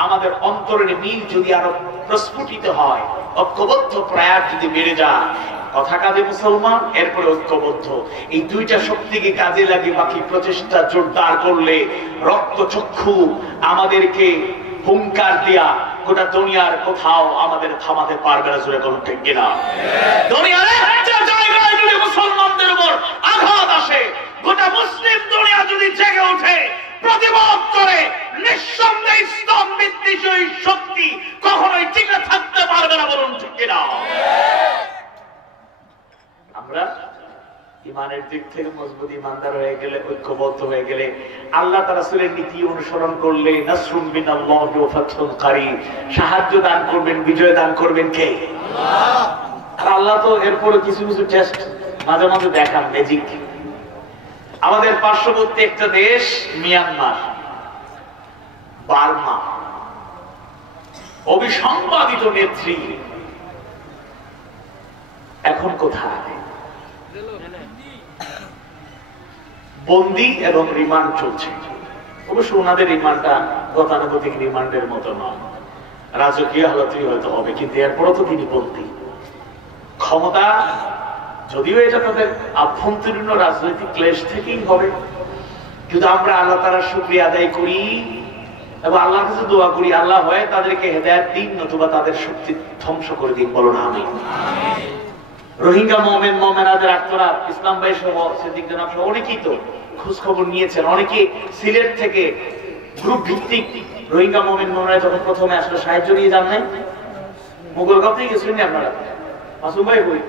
আমাদের অন্তরের মিল যদি আরো প্রস্ফুটিত হয়, ঐক্যবদ্ধ প্রয়াস যদি বেড়ে যায়, কথা কাজে মুসলমান, এরপরে ঐক্যবদ্ধ, এই দুইটা শক্তিকে কাজে লাগে বাকি প্রচেষ্টা জোরদার করলে রক্ত চক্ষু আমাদেরকে হুঙ্কার দিয়া গোটা দুনিয়ার কোথাও আমাদের থামাতে পারবে না। জোরে বলুন ঠিক কিনা? দুনিয়ার একটা জায়গায় যদি মুসলমানদের উপর আঘাত আসে, গোটা মুসলিম দুনিয়া যদি জেগে ওঠে, প্রতিবাদ করে, নিঃসন্দেহে ইসলাম বিদ্বেষী শক্তি কখনোই টিকে থাকতে পারবে না। বলুন ঠিক কিনা? আমরা ইমানের দিক থেকে মজবুত ইমানদার হয়ে গেলে, ঐক্যবদ্ধ হয়ে গেলে, আল্লাহ তাআলা রাসূলের নীতি অনুসরণ করলে, নাসরুম মিনাল্লাহি ওয়া ফাতহুন কারীব, সাহায্য দান করবেন, বিজয় দান করবেন কে? আল্লাহ। আর আল্লাহ তো এরপরে কিছু কিছু টেস্ট মাঝে মাঝে দেখান, ম্যাজিক। আমাদের পার্শ্ববর্তী একটা দেশ মিয়ানমার, বার্মা, অবিসংবাদিত নেত্রী এখন কোথায়? বন্দী এবং রিমান্ড চলছে। অবশ্য ওনাদের রিমান্ডটা গতানুগতিক রিমান্ডের মতো নয়, রাজকীয় হালতই হয়তো হবে, কিন্তু এরপরও তো তিনি বন্দী। ক্ষমতা যদিও এটা তাদের আভ্যন্তরীণ রাজনৈতিক ক্লেশ থেকেই হবে, কিন্তু আমরা আল্লাহ তাআলার শুকরিয়া আদায় করি এবং আল্লাহর কাছে দোয়া করি, আল্লাহ হয় তাদেরকে হেদায়েত দিন, নতুবা তাদের শক্তি ধ্বংস করে দিন। বলো না আমিন। রোহিঙ্গা মোমেন মোমেনাদের আত্মরাত, ইসলাম ভাই সহ, সিদ্দিক জনাব সহ অনেকেই তো খোঁজ খবর নিয়েছেন। অনেকে সিলেট থেকে গ্রুপ ভিত্তিক রোহিঙ্গা মোমেন মোমেনা যখন প্রথমে আসলে সাহায্য নিয়ে যান নাই, মুগলগাঁও থেকে গেছিলেন আপনারা? মাসুম ভাই কই?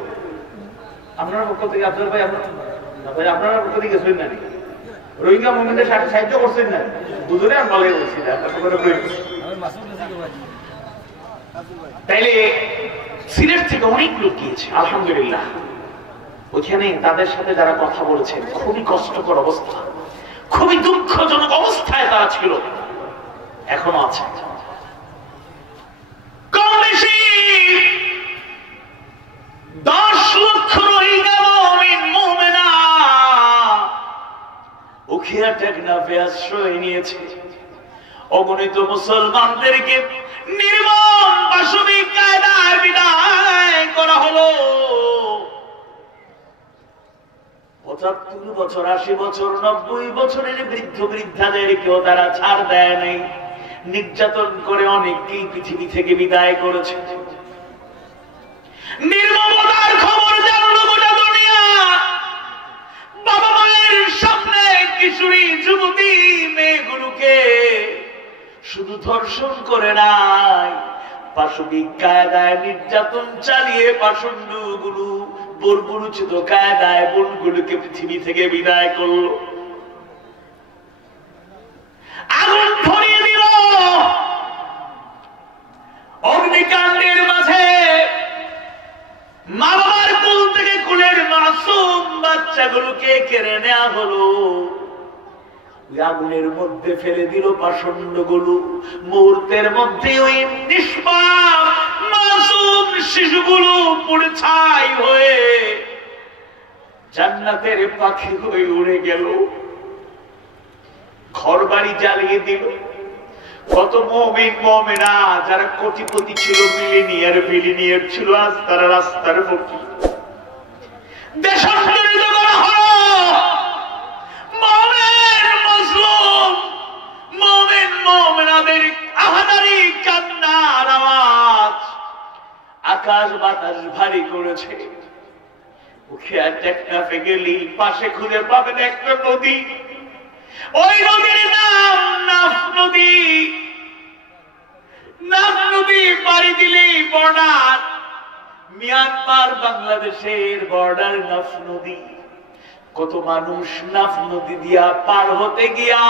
আপনার পক্ষ থেকে আফজাল ভাই, আপনারা পক্ষ থেকে গেছিলেন না? রোহিঙ্গা মোমেনদের সাথে সাহায্য করছেন না? দুজনে আমি বলে বলছি না, তাইলে সিলেট থেকে অনেক লোক গিয়েছে আলহামদুলিল্লাহ। ওইখানে তাদের সাথে যারা কথা বলেছেন, খুবই কষ্টকর অবস্থা, খুবই দুঃখজনক অবস্থায় তারা ছিল, এখনো আছে। কম বেশি 10 লক্ষ রোহিঙ্গা মুমিন মুমিনা উখিয়া টেকনাফে আশ্রয় নিয়েছে। অগণিত মুসলমানদেরকে নির্মম পাশবিক কায়দায় বিদায় করা হলো। 75 বছর, 80 বছর, 90 বছরের বৃদ্ধ বৃদ্ধাদেরকেও তারা ছাড় দেয় নাই, নির্যাতন করে অনেককেই পৃথিবী থেকে বিদায় করেছে। নির্মমতার খবর জানলো গোটা দুনিয়া। বাবা মায়ের সামনে কিশোরী যুবতী মেয়েগুলোকে শুধু ধর্ষণ করে নাই, পাশবিক কায়দায় নির্যাতন চালিয়ে পাষণ্ডগুলো বর্বরোচিত কায়দায় বোনগুলোকে পৃথিবী থেকে বিদায় করলো, আগুন ধরিয়ে দিল। অগ্নিকাণ্ডের মাঝে মা বাবার কোল থেকে কোলের মাসুম বাচ্চাগুলোকে কেড়ে নেওয়া হলো, আগুনের মধ্যে ফেলে দিল পাষণ্ডগুলো। মুহূর্তের মধ্যে ওই নিষ্পাপ মাসুম শিশুগুলো পুড়ে ছাই হয়ে জান্নাতের পাখি হয়ে উড়ে গেল। ঘর বাড়ি জ্বালিয়ে দিল। কত মুমিন মুমিনা যারা কোটিপতি ছিল, বিলিনিয়ার ছিল, আজ তারা রাস্তার ফকির। দেশান্তরিত করা হলো মুমিন মুসলিম মুমিন মুমিনাদের আহাদারি কান্নার আওয়াজ আকাশ বাতাস ভারী করেছে। মুখে আর টেকনাফে গেলি পাশে খুঁজে পাবেন একটা নদী, ওই নদীর নাম নাফ নদী। নাফ নদী পাড়ি দিলেই বর্ডার, মিয়ানমার বাংলাদেশের বর্ডার নাফ নদী। কত মানুষ নাফ নদী দিয়া পার হতে গিয়া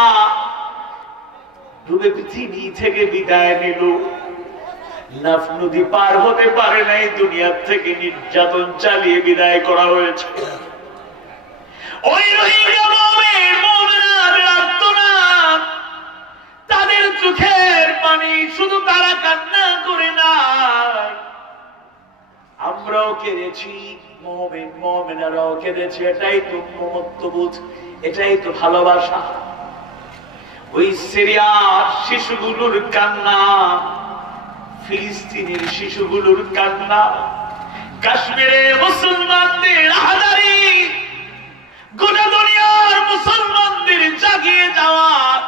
ডুবে পৃথিবী থেকে বিদায় নিল। নাফ নদী পার হতে পারে নাই, দুনিয়ার থেকে নির্যাতন চালিয়ে বিদায় করা হয়েছে। ওই রোহিঙ্গা মুমিনের আর্তনাদ, তাদের চোখের পানি শুধু তারা কান্না করে না, আমরাও কেঁদেছি, মুমিন মুমিনারাও কেঁদেছে। এটাই তো মমত্ববোধ, এটাই তো ভালোবাসা। ওই সিরিয়ার শিশুগুলোর কান্না, ফিলিস্তিনের শিশুগুলোর কান্না, কাশ্মীরে মুসলমানদের আহাদারি, গোটা দুনিয়ার মুসলমানদের জাগিয়ে যাওয়ার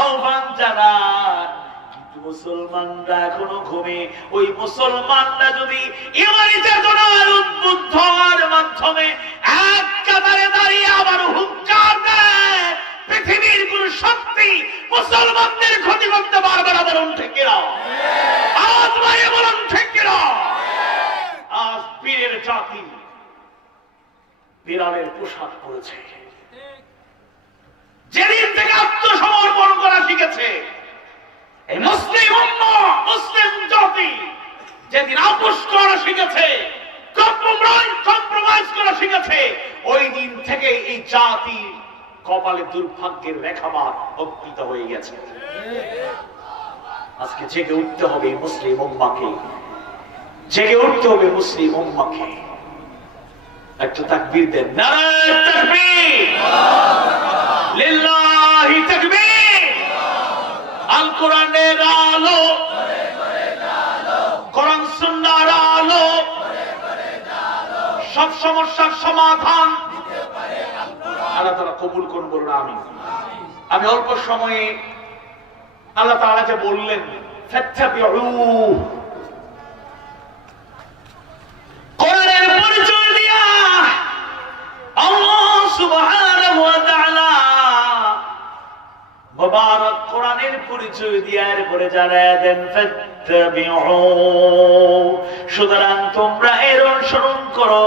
আহ্বান জানান। কিন্তু মুসলমানরা এখনো ঘুমে। ওই মুসলমানরা যদি ইমানি চেতনার উদ্বুদ্ধ হওয়ার মাধ্যমে এক কাতারে দাঁড়িয়ে আবার হুঙ্কার দেয়, পৃথিবীর কোন শক্তি মুসলমানদের ক্ষতি করতে পারবে না। বলুন ঠিক কিনা? আজ বাইরে বলুন ঠিক কিনা? আজ পীরের জাতি বিড়ালের পোশাক পরেছে। যেদিন থেকে আত্মসমর্পণ করা শিখেছে এই মুসলিম উম্মাহ, মুসলিম জাতি যেদিন আপোষ করা শিখেছে, কম্প্রোমাইজ করা শিখেছে, ওই দিন থেকে এই জাতি কপালে দুর্ভাগ্যের রেখাবার অঙ্কিত হয়ে গেছে। আজকে জেগে উঠতে হবে মুসলিম উম্মাহকে, জেগে উঠতে হবে মুসলিম উম্মাহকে। একটু তাকবীর দেন, নারায়ে তাকবীর, লিল্লাহি তাকবীর। আল কোরআনের আলো, কোরআন সুন্নাহর আলো, সব সমস্যার সমাধান আল্লাহ তাআলা কবুল করুন। বলুন আমিন। আমি অল্প সময়ে আল্লাহ তাআলা যে বললেন ফাত্তাবিউ, কোরআনের পরিচয় দিয়া আল্লাহ সুবহানাহু ওয়া তাআলা মুবারক কোরআনের পরিচয় দিয়া এরপরে জানায়া দেন ফাত্তাবিউ, সুতরাং তোমরা এর অনুসরণ করো,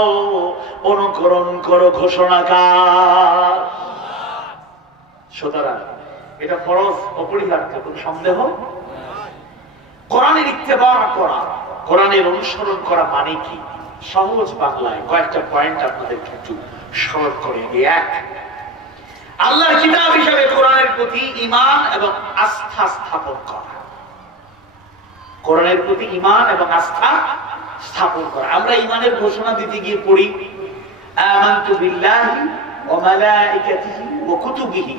অনুকরণ করো। ঘোষণাকার। সুতরাং এটা ফরজ, অপরিহার্য, কোনো সন্দেহ। কোরআনের ইত্তেবা করা, কোরআনের অনুসরণ করা মানে কি? সহজ বাংলায় কয়েকটা পয়েন্ট আপনাদেরকে একটু স্মরণ করে দিই। এক, আল্লাহর কিতাব হিসেবে কোরআনের প্রতি ঈমান এবং আস্থা স্থাপন করা। কোরআনের প্রতি ঈমান এবং আস্থা স্থাপন করা। আমরা ঈমানের ঘোষণা দিতে গিয়ে পড়ি আমানতু বিল্লাহি ওয়া মালাইকাতিহি ওয়া কুতুবিহি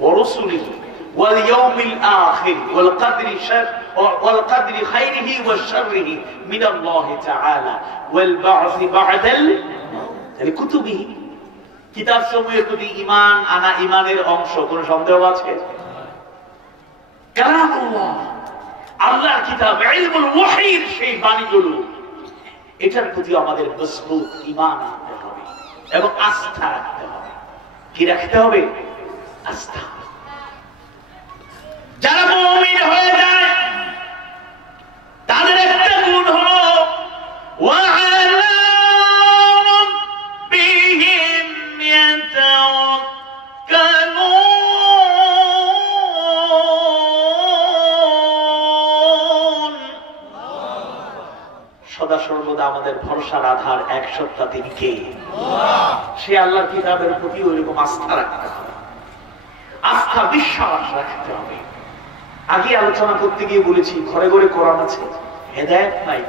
ওয়া রাসূলিহি ওয়াল ইয়াউমিল আখির ওয়াল কদরি খাইরিহি ওয়া শাররিহি মিনাল্লাহি তাআলা ওয়াল বা'সি বা'দাল কুতুবিহি। কিতাব সমূহের প্রতি ঈমান আনা ঈমানের অংশ, কোনো সন্দেহ আছে? কালামুল্লাহ, আল্লাহর কিতাব, ইলমুল ওয়াহীর সেই বাণীগুলো, এটার প্রতি আমাদের মজবুত ঈমান আনতে হবে এবং আস্থা রাখতে হবে। কি রাখতে হবে? আস্থা। যারা মুমিন হয়ে যায় তাদের একটা গুণ হলো সদা সর্বদা আমাদের ভরসার আধার এক সত্তা, তিনি কে? সে আল্লাহর কিতাবের প্রতি ওইরকম আস্থা রাখতে হবে, আস্থা বিশ্বাস রাখতে হবে। আগে আলোচনা করতে গিয়ে বলেছি ঘরে ঘরে কোরআন আছে, হেদায়েত নাই।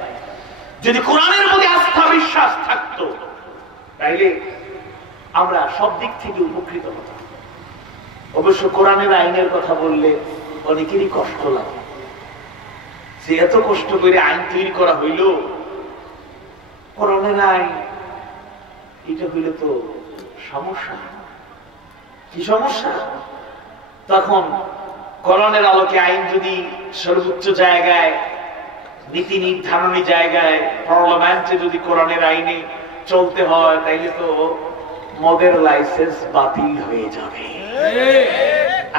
যদি কোরআনের প্রতি আস্থা বিশ্বাস থাকতো তাইলে আমরা সব দিক থেকে উপকৃত হতাম। অবশ্য কোরআনের আইনের কথা বললে অনেকেরই কষ্ট লাগে, যে এত কষ্ট করে আইন তৈরি করা হইল, কোরআনের আইন এটা হইল তো সমস্যা। কি সমস্যা? তখন কোরআনের আলোকে আইন যদি সর্বোচ্চ জায়গায়, নীতি নির্ধারণী জায়গায়, পার্লামেন্টে যদি কোরআনের আইনে চলতে হয়, তাইলে তো মদের লাইসেন্স বাতিল হয়ে যাবে।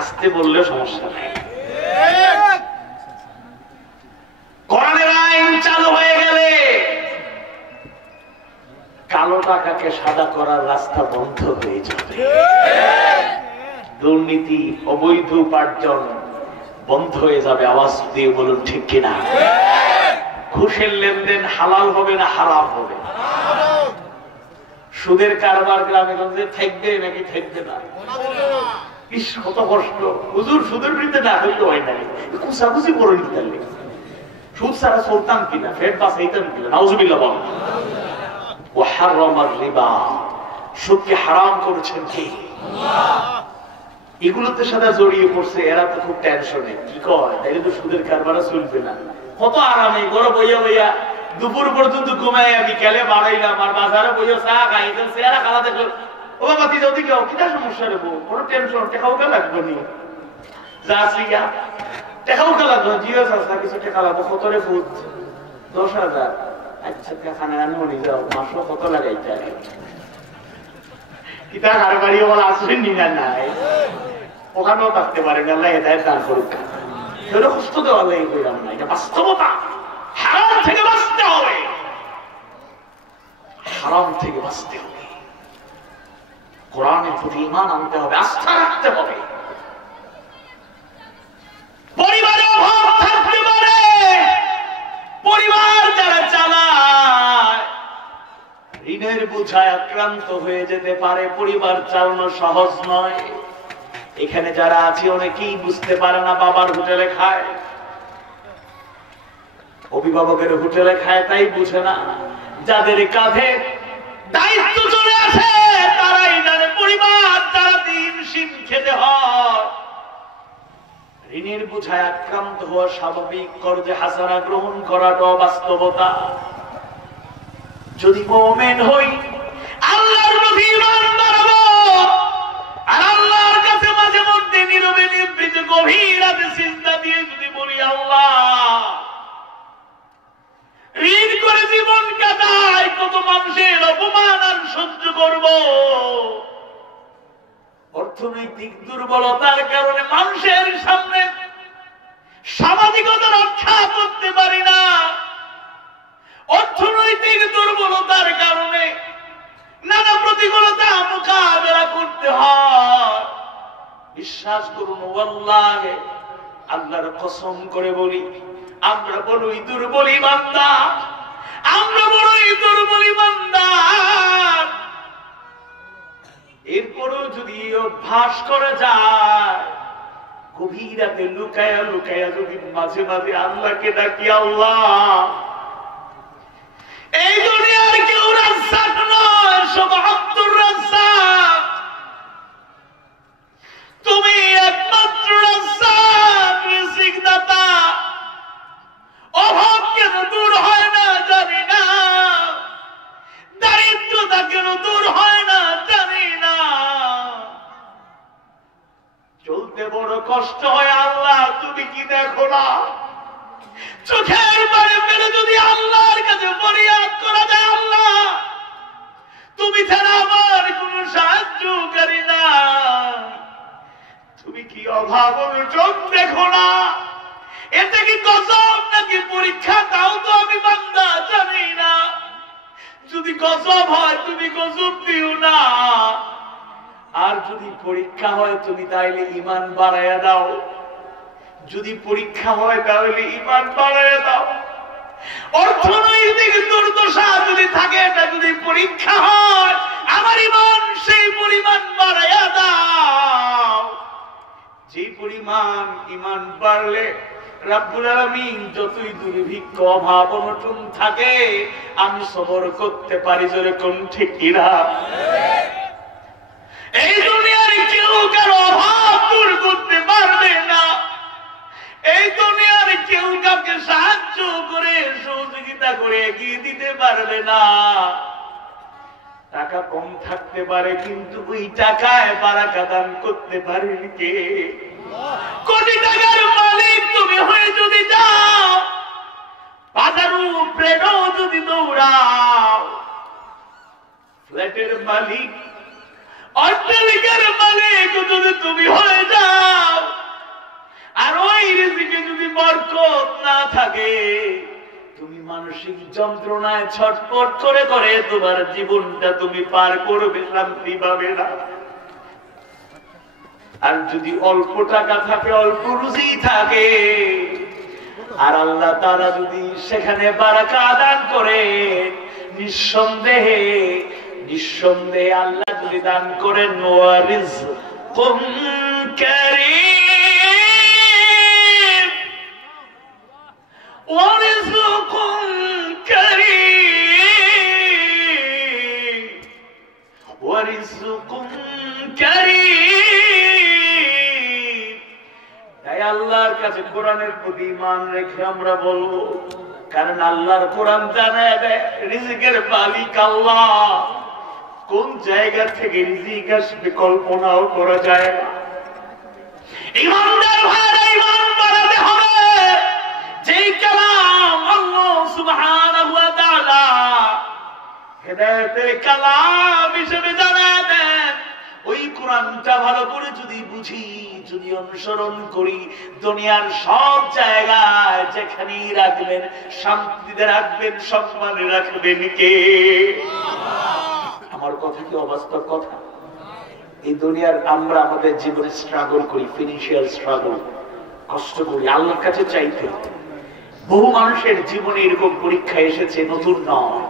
আসতে বললে সমস্যা নাই। কোরআনের আইন চালু হয়ে গেলে কালো টাকাকে সাদা করার রাস্তা বন্ধ হয়ে যাবে। দুর্নীতি, অবৈধ উপার্জন বন্ধ হয়ে যাবে। আওয়াজ দিয়ে বলুন ঠিক কিনা? ঘুষের লেনদেন হালাল হবে না হারাম হবে? সুদের কারবার গ্রামে গঞ্জে থাকবে নাকি থাকবে না? ইস, কত কষ্ট। হুজুর সুদের বিরুদ্ধে না হইতে হয় না, কুচাকুচি করে নিতে পারলে সুদ ছাড়া চলতাম কিনা, ফের বাঁচাইতাম কিনা? নাউজুবিল্লাহ বল। ওয়া হারামার রিবা, সুদকে হারাম করেছেন কি? এগুলোতে সাথে জড়িয়ে পড়ছে এরা, তো খুব টেনশনে। কি কয়, তাইলে তো সুদের কারবার চলবে না। কত আরামে ঘরে বইয়া বইয়া দুপুর পর্যন্ত ঘুমাইয়া বিকালে বাড়াইলাম, আর বাজারে বইয়া চা খাইতেন, চেহারা খালা দেখলো, ও বাবা তুই যাও দিকে কিনা সমস্যা রেবো, কোনো টেনশন, টেকাও কে লাগবে নি, যা সিগা টেকাও কে লাগবে, জিও চাষা কিছু টেকা লাগবো, কতরে ফুট 10,000। আচ্ছা খানা রান্না মনে যাও, মাসও কত লাগাইতে আগে কিতা কার বাড়ি বলা আসবেন নি না? নাই, ওখানেও থাকতে পারেন, আল্লাহ হেদায়েত দান করুক। সেটা কষ্ট দেওয়া লাগে কইলাম না, এটা বাস্তবতা। হারাম থেকে বাঁচতে হবে, হারাম থেকে বাঁচতে হবে। কোরআনের প্রতি ঈমান আনতে হবে, আস্থা রাখতে হবে। পরিবারে অভাব থাকতে পারে, পরিবার যারা চালায় ঋণের বোঝায় আক্রান্ত হয়ে যেতে পারে, পরিবার চালানো সহজ নয়। এখানে যারা আছে অনেকেই বুঝতে পারে না, বাবার হোটেলে খায়, অভিভাবকের হোটেলে খায়, তাই বুঝে না। যাদের কাঁধে দায়িত্ব চলে আসে তারাই জানে পরিবার যারা দিন শিন খেতে হয়। ঋণের বোঝায় আক্রান্ত হওয়া স্বাভাবিক, কর্জে হাসানা গ্রহণ করাটা বাস্তবতা। যদি মুমিন হই, আল্লাহর প্রতি ঈমান বাড়াবো, আর আল্লাহর কাছে মাঝে মধ্যে নীরবে নিভৃতে গভীর রাতে সিজদা দিয়ে যদি বলি, আল্লাহ ঋণ করে জীবন কাটাই, কত মানুষের অপমান আর সহ্য করব, অর্থনৈতিক দুর্বলতার কারণে মানুষের সামনে সামাজিকতা রক্ষা করতে পারি না, অর্থনৈতিক দুর্বলতার কারণে নানা প্রতিকূলতা মোকাবেলা করতে হয়। বিশ্বাস করুন, ওয়াল্লাহি আল্লাহর কসম করে বলি, আমরা বড়ই দুর্বল ইমানদার, আমরা বড়ই দুর্বল ইমানদার। এরপরেও যদি অভ্যাস করে যায়, গভীর রাতে লুকায়া লুকায়া যদি মাঝে মাঝে আল্লাহকে ডাকি, আল্লাহ এই দুনিয়ার কেউ রাজ্জাক নয়, সব আব্দুর রাজ্জাক, তুমি একমাত্র রাজ্জাক, রিজিক দাতা। অভাব কেন দূর হয় না জানি না, দারিদ্রতা কেন দূর হয় না জানি না, চলতে বড় কষ্ট হয়। আল্লাহ তুমি কি দেখো না? চোখের পানি ফেলে যদি আল্লাহর কাছে ফরিয়াদ করা যায়, আল্লাহ তুমি ছাড়া আমার কোনো সাহায্যকারী না, তুমি কি অভাব অনটন দেখো না? এতে কি গজব নাকি পরীক্ষা, তাও তো আমি বান্দা জানি না। যদি গজব হয় তুমি গজব দিও না, আর যদি পরীক্ষা হয় তুমি তাইলে ঈমান বাড়ায়া দাও। যদি পরীক্ষা হয় তাহলে ঈমান বাড়ায়া দাও। অর্থনৈতিক দুর্দশা যদি থাকে, এটা যদি পরীক্ষা হয়, আমার ঈমান সেই পরিমাণ বাড়ায়া দাও। যে পরিমাণ ঈমান বাড়লে রব্বুল আলামিন যতই দুর্ভিক্ষ অভাব অনটন থাকে আমি সবর করতে পারি। জোরে কোন ঠিক কিনা? এই দুনিয়ার কেউ কারো অভাব দূর করতে পারবে না। এই দুনিয়ার কেউ কাউকে সাহায্য করে সহযোগিতা করে এগিয়ে দিতে পারবে না। টাকা কম থাকতে পারে, কিন্তু ওই টাকায় বারাকা দান করতে পারে কে? কোটি টাকার মালিক তুমি হয়ে যদি যাও, বাজারু প্লেনও যদি দৌড়াও, ফ্ল্যাটের মালিক অট্টালিকার মালিক যদি তুমি হয়ে যাও, আর ওই রিজিকে যদি বরকত না থাকে, তুমি মানসিক যন্ত্রণায় ছটফট করে করে তোমার জীবনটা তুমি পার করবে, শান্তি পাবে না। আর যদি অল্প টাকা থাকে, অল্প রুজি থাকে, আর আল্লাহ তাআলা যদি সেখানে বারাকা দান করে, নিঃসন্দেহে নিঃসন্দেহে আল্লাহ যদি দান করেন ওয়ারিজকুম কারীম, ওয়ারিজকুম কারীম, ওয়ারিজকুম কারীম। তাই আল্লাহর কাছে কোরআনের প্রতি ঈমান রেখে আমরা বলবো, কারণ আল্লাহর কোরআন জানায় দেয় রিজিকের মালিক আল্লাহ। কোন জায়গা থেকে রিজিক আসবে কল্পনাও করা যায় না। ঈমানদার ভাইরা ঈমান বাড়াতে হবে। যেই কালাম আল্লাহ সুবহানাহু ওয়া তাআলা হেদায়েতের কালাম হিসেবে জানায় দেন, ওই কোরআনটা ভালো করে যদি বুঝি, যদি অনুসরণ করি, দুনিয়ার সব জায়গায় যেখানেই রাখবেন শান্তিতে রাখবেন, সম্মানে রাখবেন কে? আমার কথা কি অবাস্তব কথা? এই দুনিয়ার আমরা আমাদের জীবনে স্ট্রাগল করি, ফিনান্সিয়াল স্ট্রাগল, কষ্ট করি, আল্লাহর কাছে চাইতে। বহু মানুষের জীবনে এরকম পরীক্ষা এসেছে, নতুন নয়,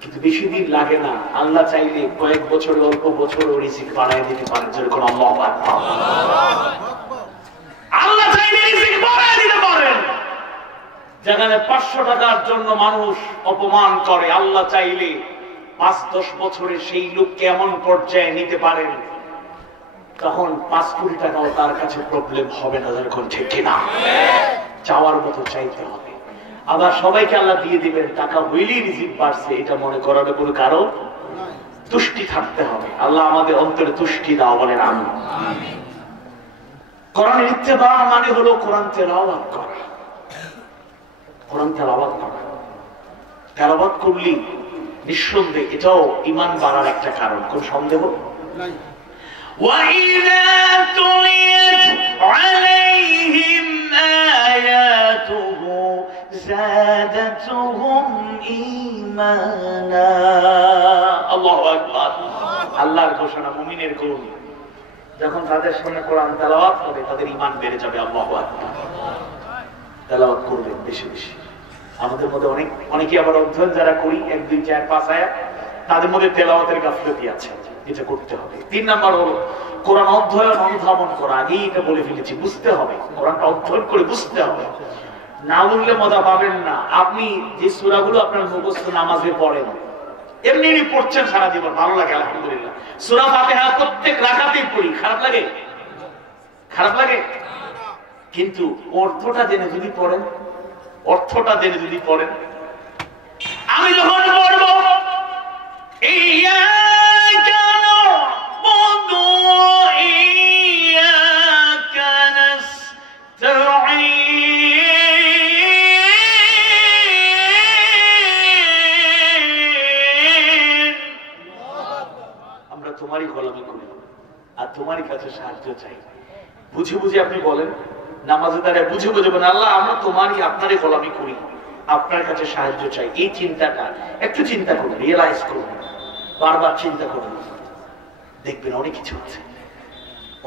কিন্তু বেশি দিন লাগে না। আল্লাহ চাইলে কয়েক বছর, অল্প বছর রিজিক বাড়ায় দিতে পারেন। যেরকম আল্লাহু আকবার, আল্লাহ চাইলে রিজিক বাড়ায় দিতে পারেন। যেখানে 500 টাকার জন্য মানুষ অপমান করে, আল্লাহ চাইলে 5-10 বছরে সেই লোককে এমন পর্যায়ে নিতে পারেন, তখন 5 কোটি টাকাও তার কাছে প্রবলেম হবে না। যেরকম ঠিক কিনা? চাওয়ার মতো চাইতে হবে। আবার সবাইকে আল্লাহ দিয়ে দিবেন, টাকা হইলেই রিজিক বাড়ছে, এটা মনে করার কোনো কারণ। তুষ্টি থাকতে হবে। আল্লাহ আমাদের অন্তরে তুষ্টি দাও, বলেন আমিন। কোরআনের ইত্তেবা মানে হলো কোরআন তেলাওয়াত করা। কোরআন তেলাওয়াত করা, তেলাওয়াত করলে নিঃসন্দেহে এটাও ঈমান বাড়ার একটা কারণ, কোন সন্দেহ নাই। وَإِذَا تُلِيَتْ عَلَيْهِمْ آيَاتُهُ زَادَتْهُمْ إِيمَانًا। আল্লাহু আকবার। আল্লাহর ঘোষণা, মুমিনের গুণ। যখন তাদের সামনে কোরআন তেলাওয়াত হবে, তাদের ঈমান বেড়ে যাবে। আল্লাহু আকবার। তেলাওয়াত করবেন বেশি বেশি। আমাদের মধ্যে অনেকে আবার অধ্যয়ন যারা করি 1, 2, 4, 5 আয়াত, তাদের মধ্যে তেলাওয়াতের গাফলতি আছে, এটা করতে হবে। 3 নাম্বার হলো কোরআন অধ্যয়ন অনুধাবন করা। আগেই এটা বলে ফেলেছি, বুঝতে হবে। কোরআনটা অধ্যয়ন করে বুঝতে হবে, না বুঝলে মজা পাবেন না। আপনি যে সূরাগুলো আপনার মুখস্থ নামাজে পড়েন, এমনি পড়ছেন সারা জীবন, ভালো লাগে আলহামদুলিল্লাহ। সূরা ফাতিহা প্রত্যেক রাকাতেই পড়ি, খারাপ লাগে? খারাপ লাগে? কিন্তু অর্থটা জেনে যদি পড়েন, অর্থটা জেনে যদি পড়েন, আমি যখন পড়ব ইয়াকা না'বুদু ওয়া ইয়াকা নাস্তাঈন, আমরা তোমারই গোলামি করি আর তোমারই কাছে সাহায্য চাই। বুঝে বুঝে আপনি বলেন, নামাজে দাঁড়ায় বুঝে বুঝে বলেন, আল্লাহ আমরা তোমারই, আপনারই গোলামি করি, আপনার কাছে সাহায্য চাই। এই চিন্তাটা একটু চিন্তা করুন, রিয়েলাইজ করুন, বারবার চিন্তা করুন, দেখবেন অনেক কিছু আছে।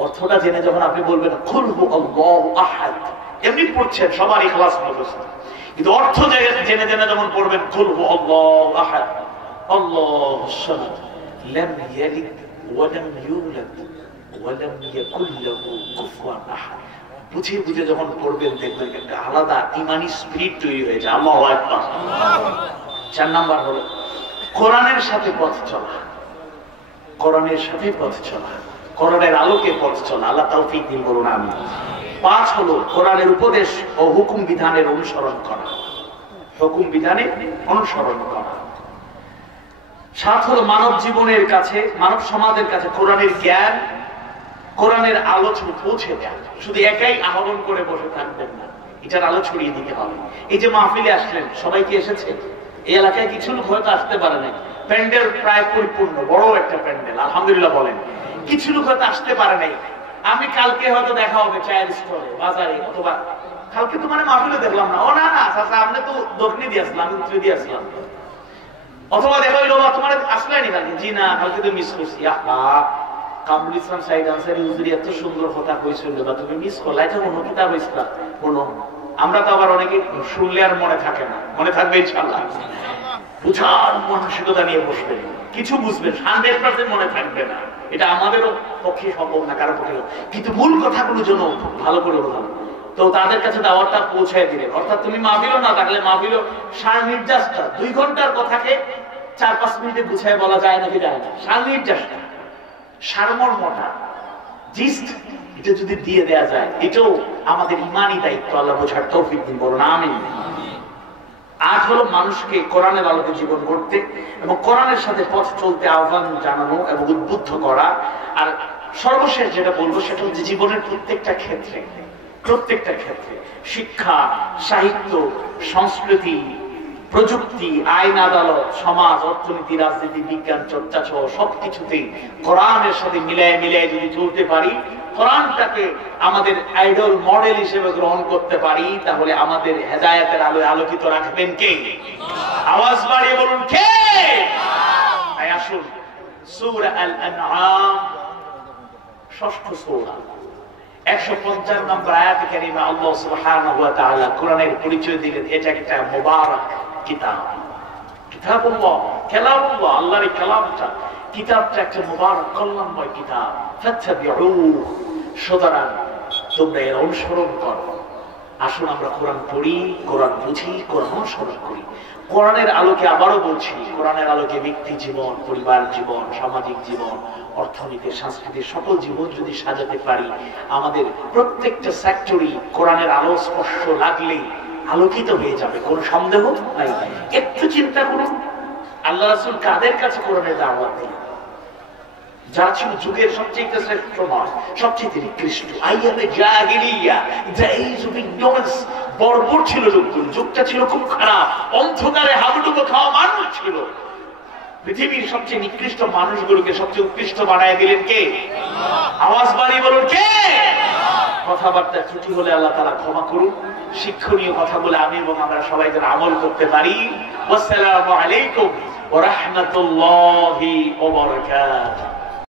অর্থটা জেনে যখন আপনি বলবেন কুল হু আল্লাহু আহাদ, এমনি পড়ছেন সবার ইখলাস মুখস্থ, কিন্তু অর্থ জেনে জেনে যখন পড়বেন কুল হু আল্লাহু আহাদ আল্লাহুস সামাদ লাম ইয়ালিদ ওয়া লাম ইউলাদ ওয়া লাম ইয়াকুল লাহু কুফুয়ান আহাদ, বুঝে বুঝে যখন পড়বেন দেখবেন একটা আলাদা ইমানি স্পিরিট তৈরি হয়ে যায়। আল্লাহু আকবার। 4 নাম্বার হলো কোরআনের সাথে পথ চলা। কোরআনের সাথে পথ চলা। কোরআনের আলোকে পথ চলা। আল্লাহ তৌফিক দিন, বলুন আমিন। 5 হলো কোরআনের উপদেশ ও হুকুম বিধানের অনুসরণ করা, হুকুম বিধানের অনুসরণ করা। 7 হলো মানব জীবনের কাছে, মানব সমাজের কাছে কোরআনের জ্ঞান, কোরআনের আলো পৌঁছে দেয়। শুধু একাই আহরণ করে বসে থাকবেন না, এটার আলো ছড়িয়ে দিতে হবে। এই যে মাহফিলে আসলেন, সবাই কি এসেছে? এই এলাকায় কিছু লোক হয়তো আসতে পারে না, প্যান্ডেল প্রায় পরিপূর্ণ, বড় একটা প্যান্ডেল, আলহামদুলিল্লাহ বলেন। কিছু লোক হয়তো আসতে পারে নাই। আমি কালকে হয়তো দেখা হবে চায়ের স্টলে, বাজারে, অথবা কালকে তো মানে মাহফিলে দেখলাম না। ও না না চাচা, আপনি তো দক্ষিণে দিয়ে আসলাম, আমি উত্তরে দিয়ে আসলাম। অথবা দেখা হইলো তোমার আসলেনি কালকে, জি না কালকে তো মিস করছি। কামরুল ইসলাম সাইদ আনসারী হুজুরি এত সুন্দর কথা কইছিল, বা তুমি মিস করলা, এটা কোনো কিতাব ইসলাম কোনো। আমরা তো আবার অনেকে শুনলে আর মনে থাকে না, মনে থাকবে ইনশাআল্লাহ। বুঝার মানসিকতা নিয়ে বসবেন, কিছু বুঝবেন, 100% মনে থাকবে না, এটা আমাদেরও পক্ষে সম্ভব না, কারো পক্ষে। কিন্তু মূল কথাগুলো যেন ভালো করে বোঝানো, তো তাদের কাছে দাওয়াতটা পৌঁছায় দিলেন। অর্থাৎ তুমি মাহফিলও না থাকলে মাহফিলও সারনির্যাসটা 2 ঘন্টার কথাকে 4-5 মিনিটে গুছায় বলা যায় নাকি যায় না? সারনির্যাসটা, সারমর্মটা, জিস্ট, এটা যদি দিয়ে দেয়া যায়, এটাও আমাদের ইমানি দায়িত্ব। আল্লাহ বোঝার তৌফিক দিন, বলুন আমিন। 8 হলো মানুষকে কোরআনের আলোকে জীবন গড়তে এবং কোরআনের সাথে পথ চলতে আহ্বান জানানো এবং উদ্বুদ্ধ করা। আর সর্বশেষ যেটা বলবো সেটা হচ্ছে জীবনের প্রত্যেকটা ক্ষেত্রে, প্রত্যেকটা ক্ষেত্রে, শিক্ষা, সাহিত্য, সংস্কৃতি, প্রযুক্তি, আইন আদালত, সমাজ, অর্থনীতি, রাজনীতি, বিজ্ঞান চর্চা সহ সবকিছুতেই কোরআনের সাথে মিলায় মিলায় যদি চলতে পারি, কোরআনটাকে আমাদের আইডল মডেল হিসেবে গ্রহণ করতে পারি, তাহলে আমাদের হেদায়েতের আলোয় আলোকিত রাখবেন কে? আওয়াজ বাড়িয়ে বলুন কে? আসুন সূরা আল-আনআম 6ঠ সূরা 150 নম্বর আয়াতে কারিমা আল্লাহ সুবহানাহু ওয়া তাআলা কোরআনের পরিচয় দিলেন, এটা একটা মুবারক কিতাব। কিতাবুল্লাহ, কালামুল্লাহ, আল্লাহর কালামটা, কিতাবটা একটা মুবারক কল্যাণময় কিতাব। ফাত্তাবিউহু, সুতরাং তোমরা এর অনুসরণ করো। আসুন আমরা কোরআন পড়ি, কোরআন বুঝি, কোরআন অনুসরণ করি। কোরআনের আলোকে আবারও বলছি, কোরআনের আলোকে ব্যক্তি জীবন, পরিবার জীবন, সামাজিক জীবন, অর্থনীতি, সংস্কৃতির সকল জীবন যদি সাজাতে পারি, আমাদের প্রত্যেকটা সেক্টরই কোরআনের আলো স্পর্শ লাগলেই আলোকিত হয়ে যাবে, কোনো সন্দেহ নাই। একটু চিন্তা করুন, আল্লাহ রাসূল কাদের কাছে কোরআনের দাওয়াত দিলেন? যারা ছিল যুগের সবচেয়ে শ্রেষ্ঠ নয়, সবচেয়ে নিকৃষ্ট। আইয়ামে জাহিলিয়া, the age of ignorance, বর্বর ছিল লোকগুলো, যুগটা ছিল খুব খারাপ, অন্ধকারে হাবুডুবু খাওয়া মানুষ ছিল। পৃথিবীর সবচেয়ে নিকৃষ্ট মানুষগুলোকে সবচেয়ে উৎকৃষ্ট বানায় দিলেন কে? আওয়াজ বাড়িয়ে বলুন কে? কথাবার্তা ত্রুটি হলে আল্লাহ তাআলা ক্ষমা করুন। শিক্ষণীয় কথা বলে আমি এবং আমরা সবাই যেন আমল করতে পারি। আসসালামু আলাইকুম ওয়া রাহমাতুল্লাহি ওয়া বারাকাতুহু।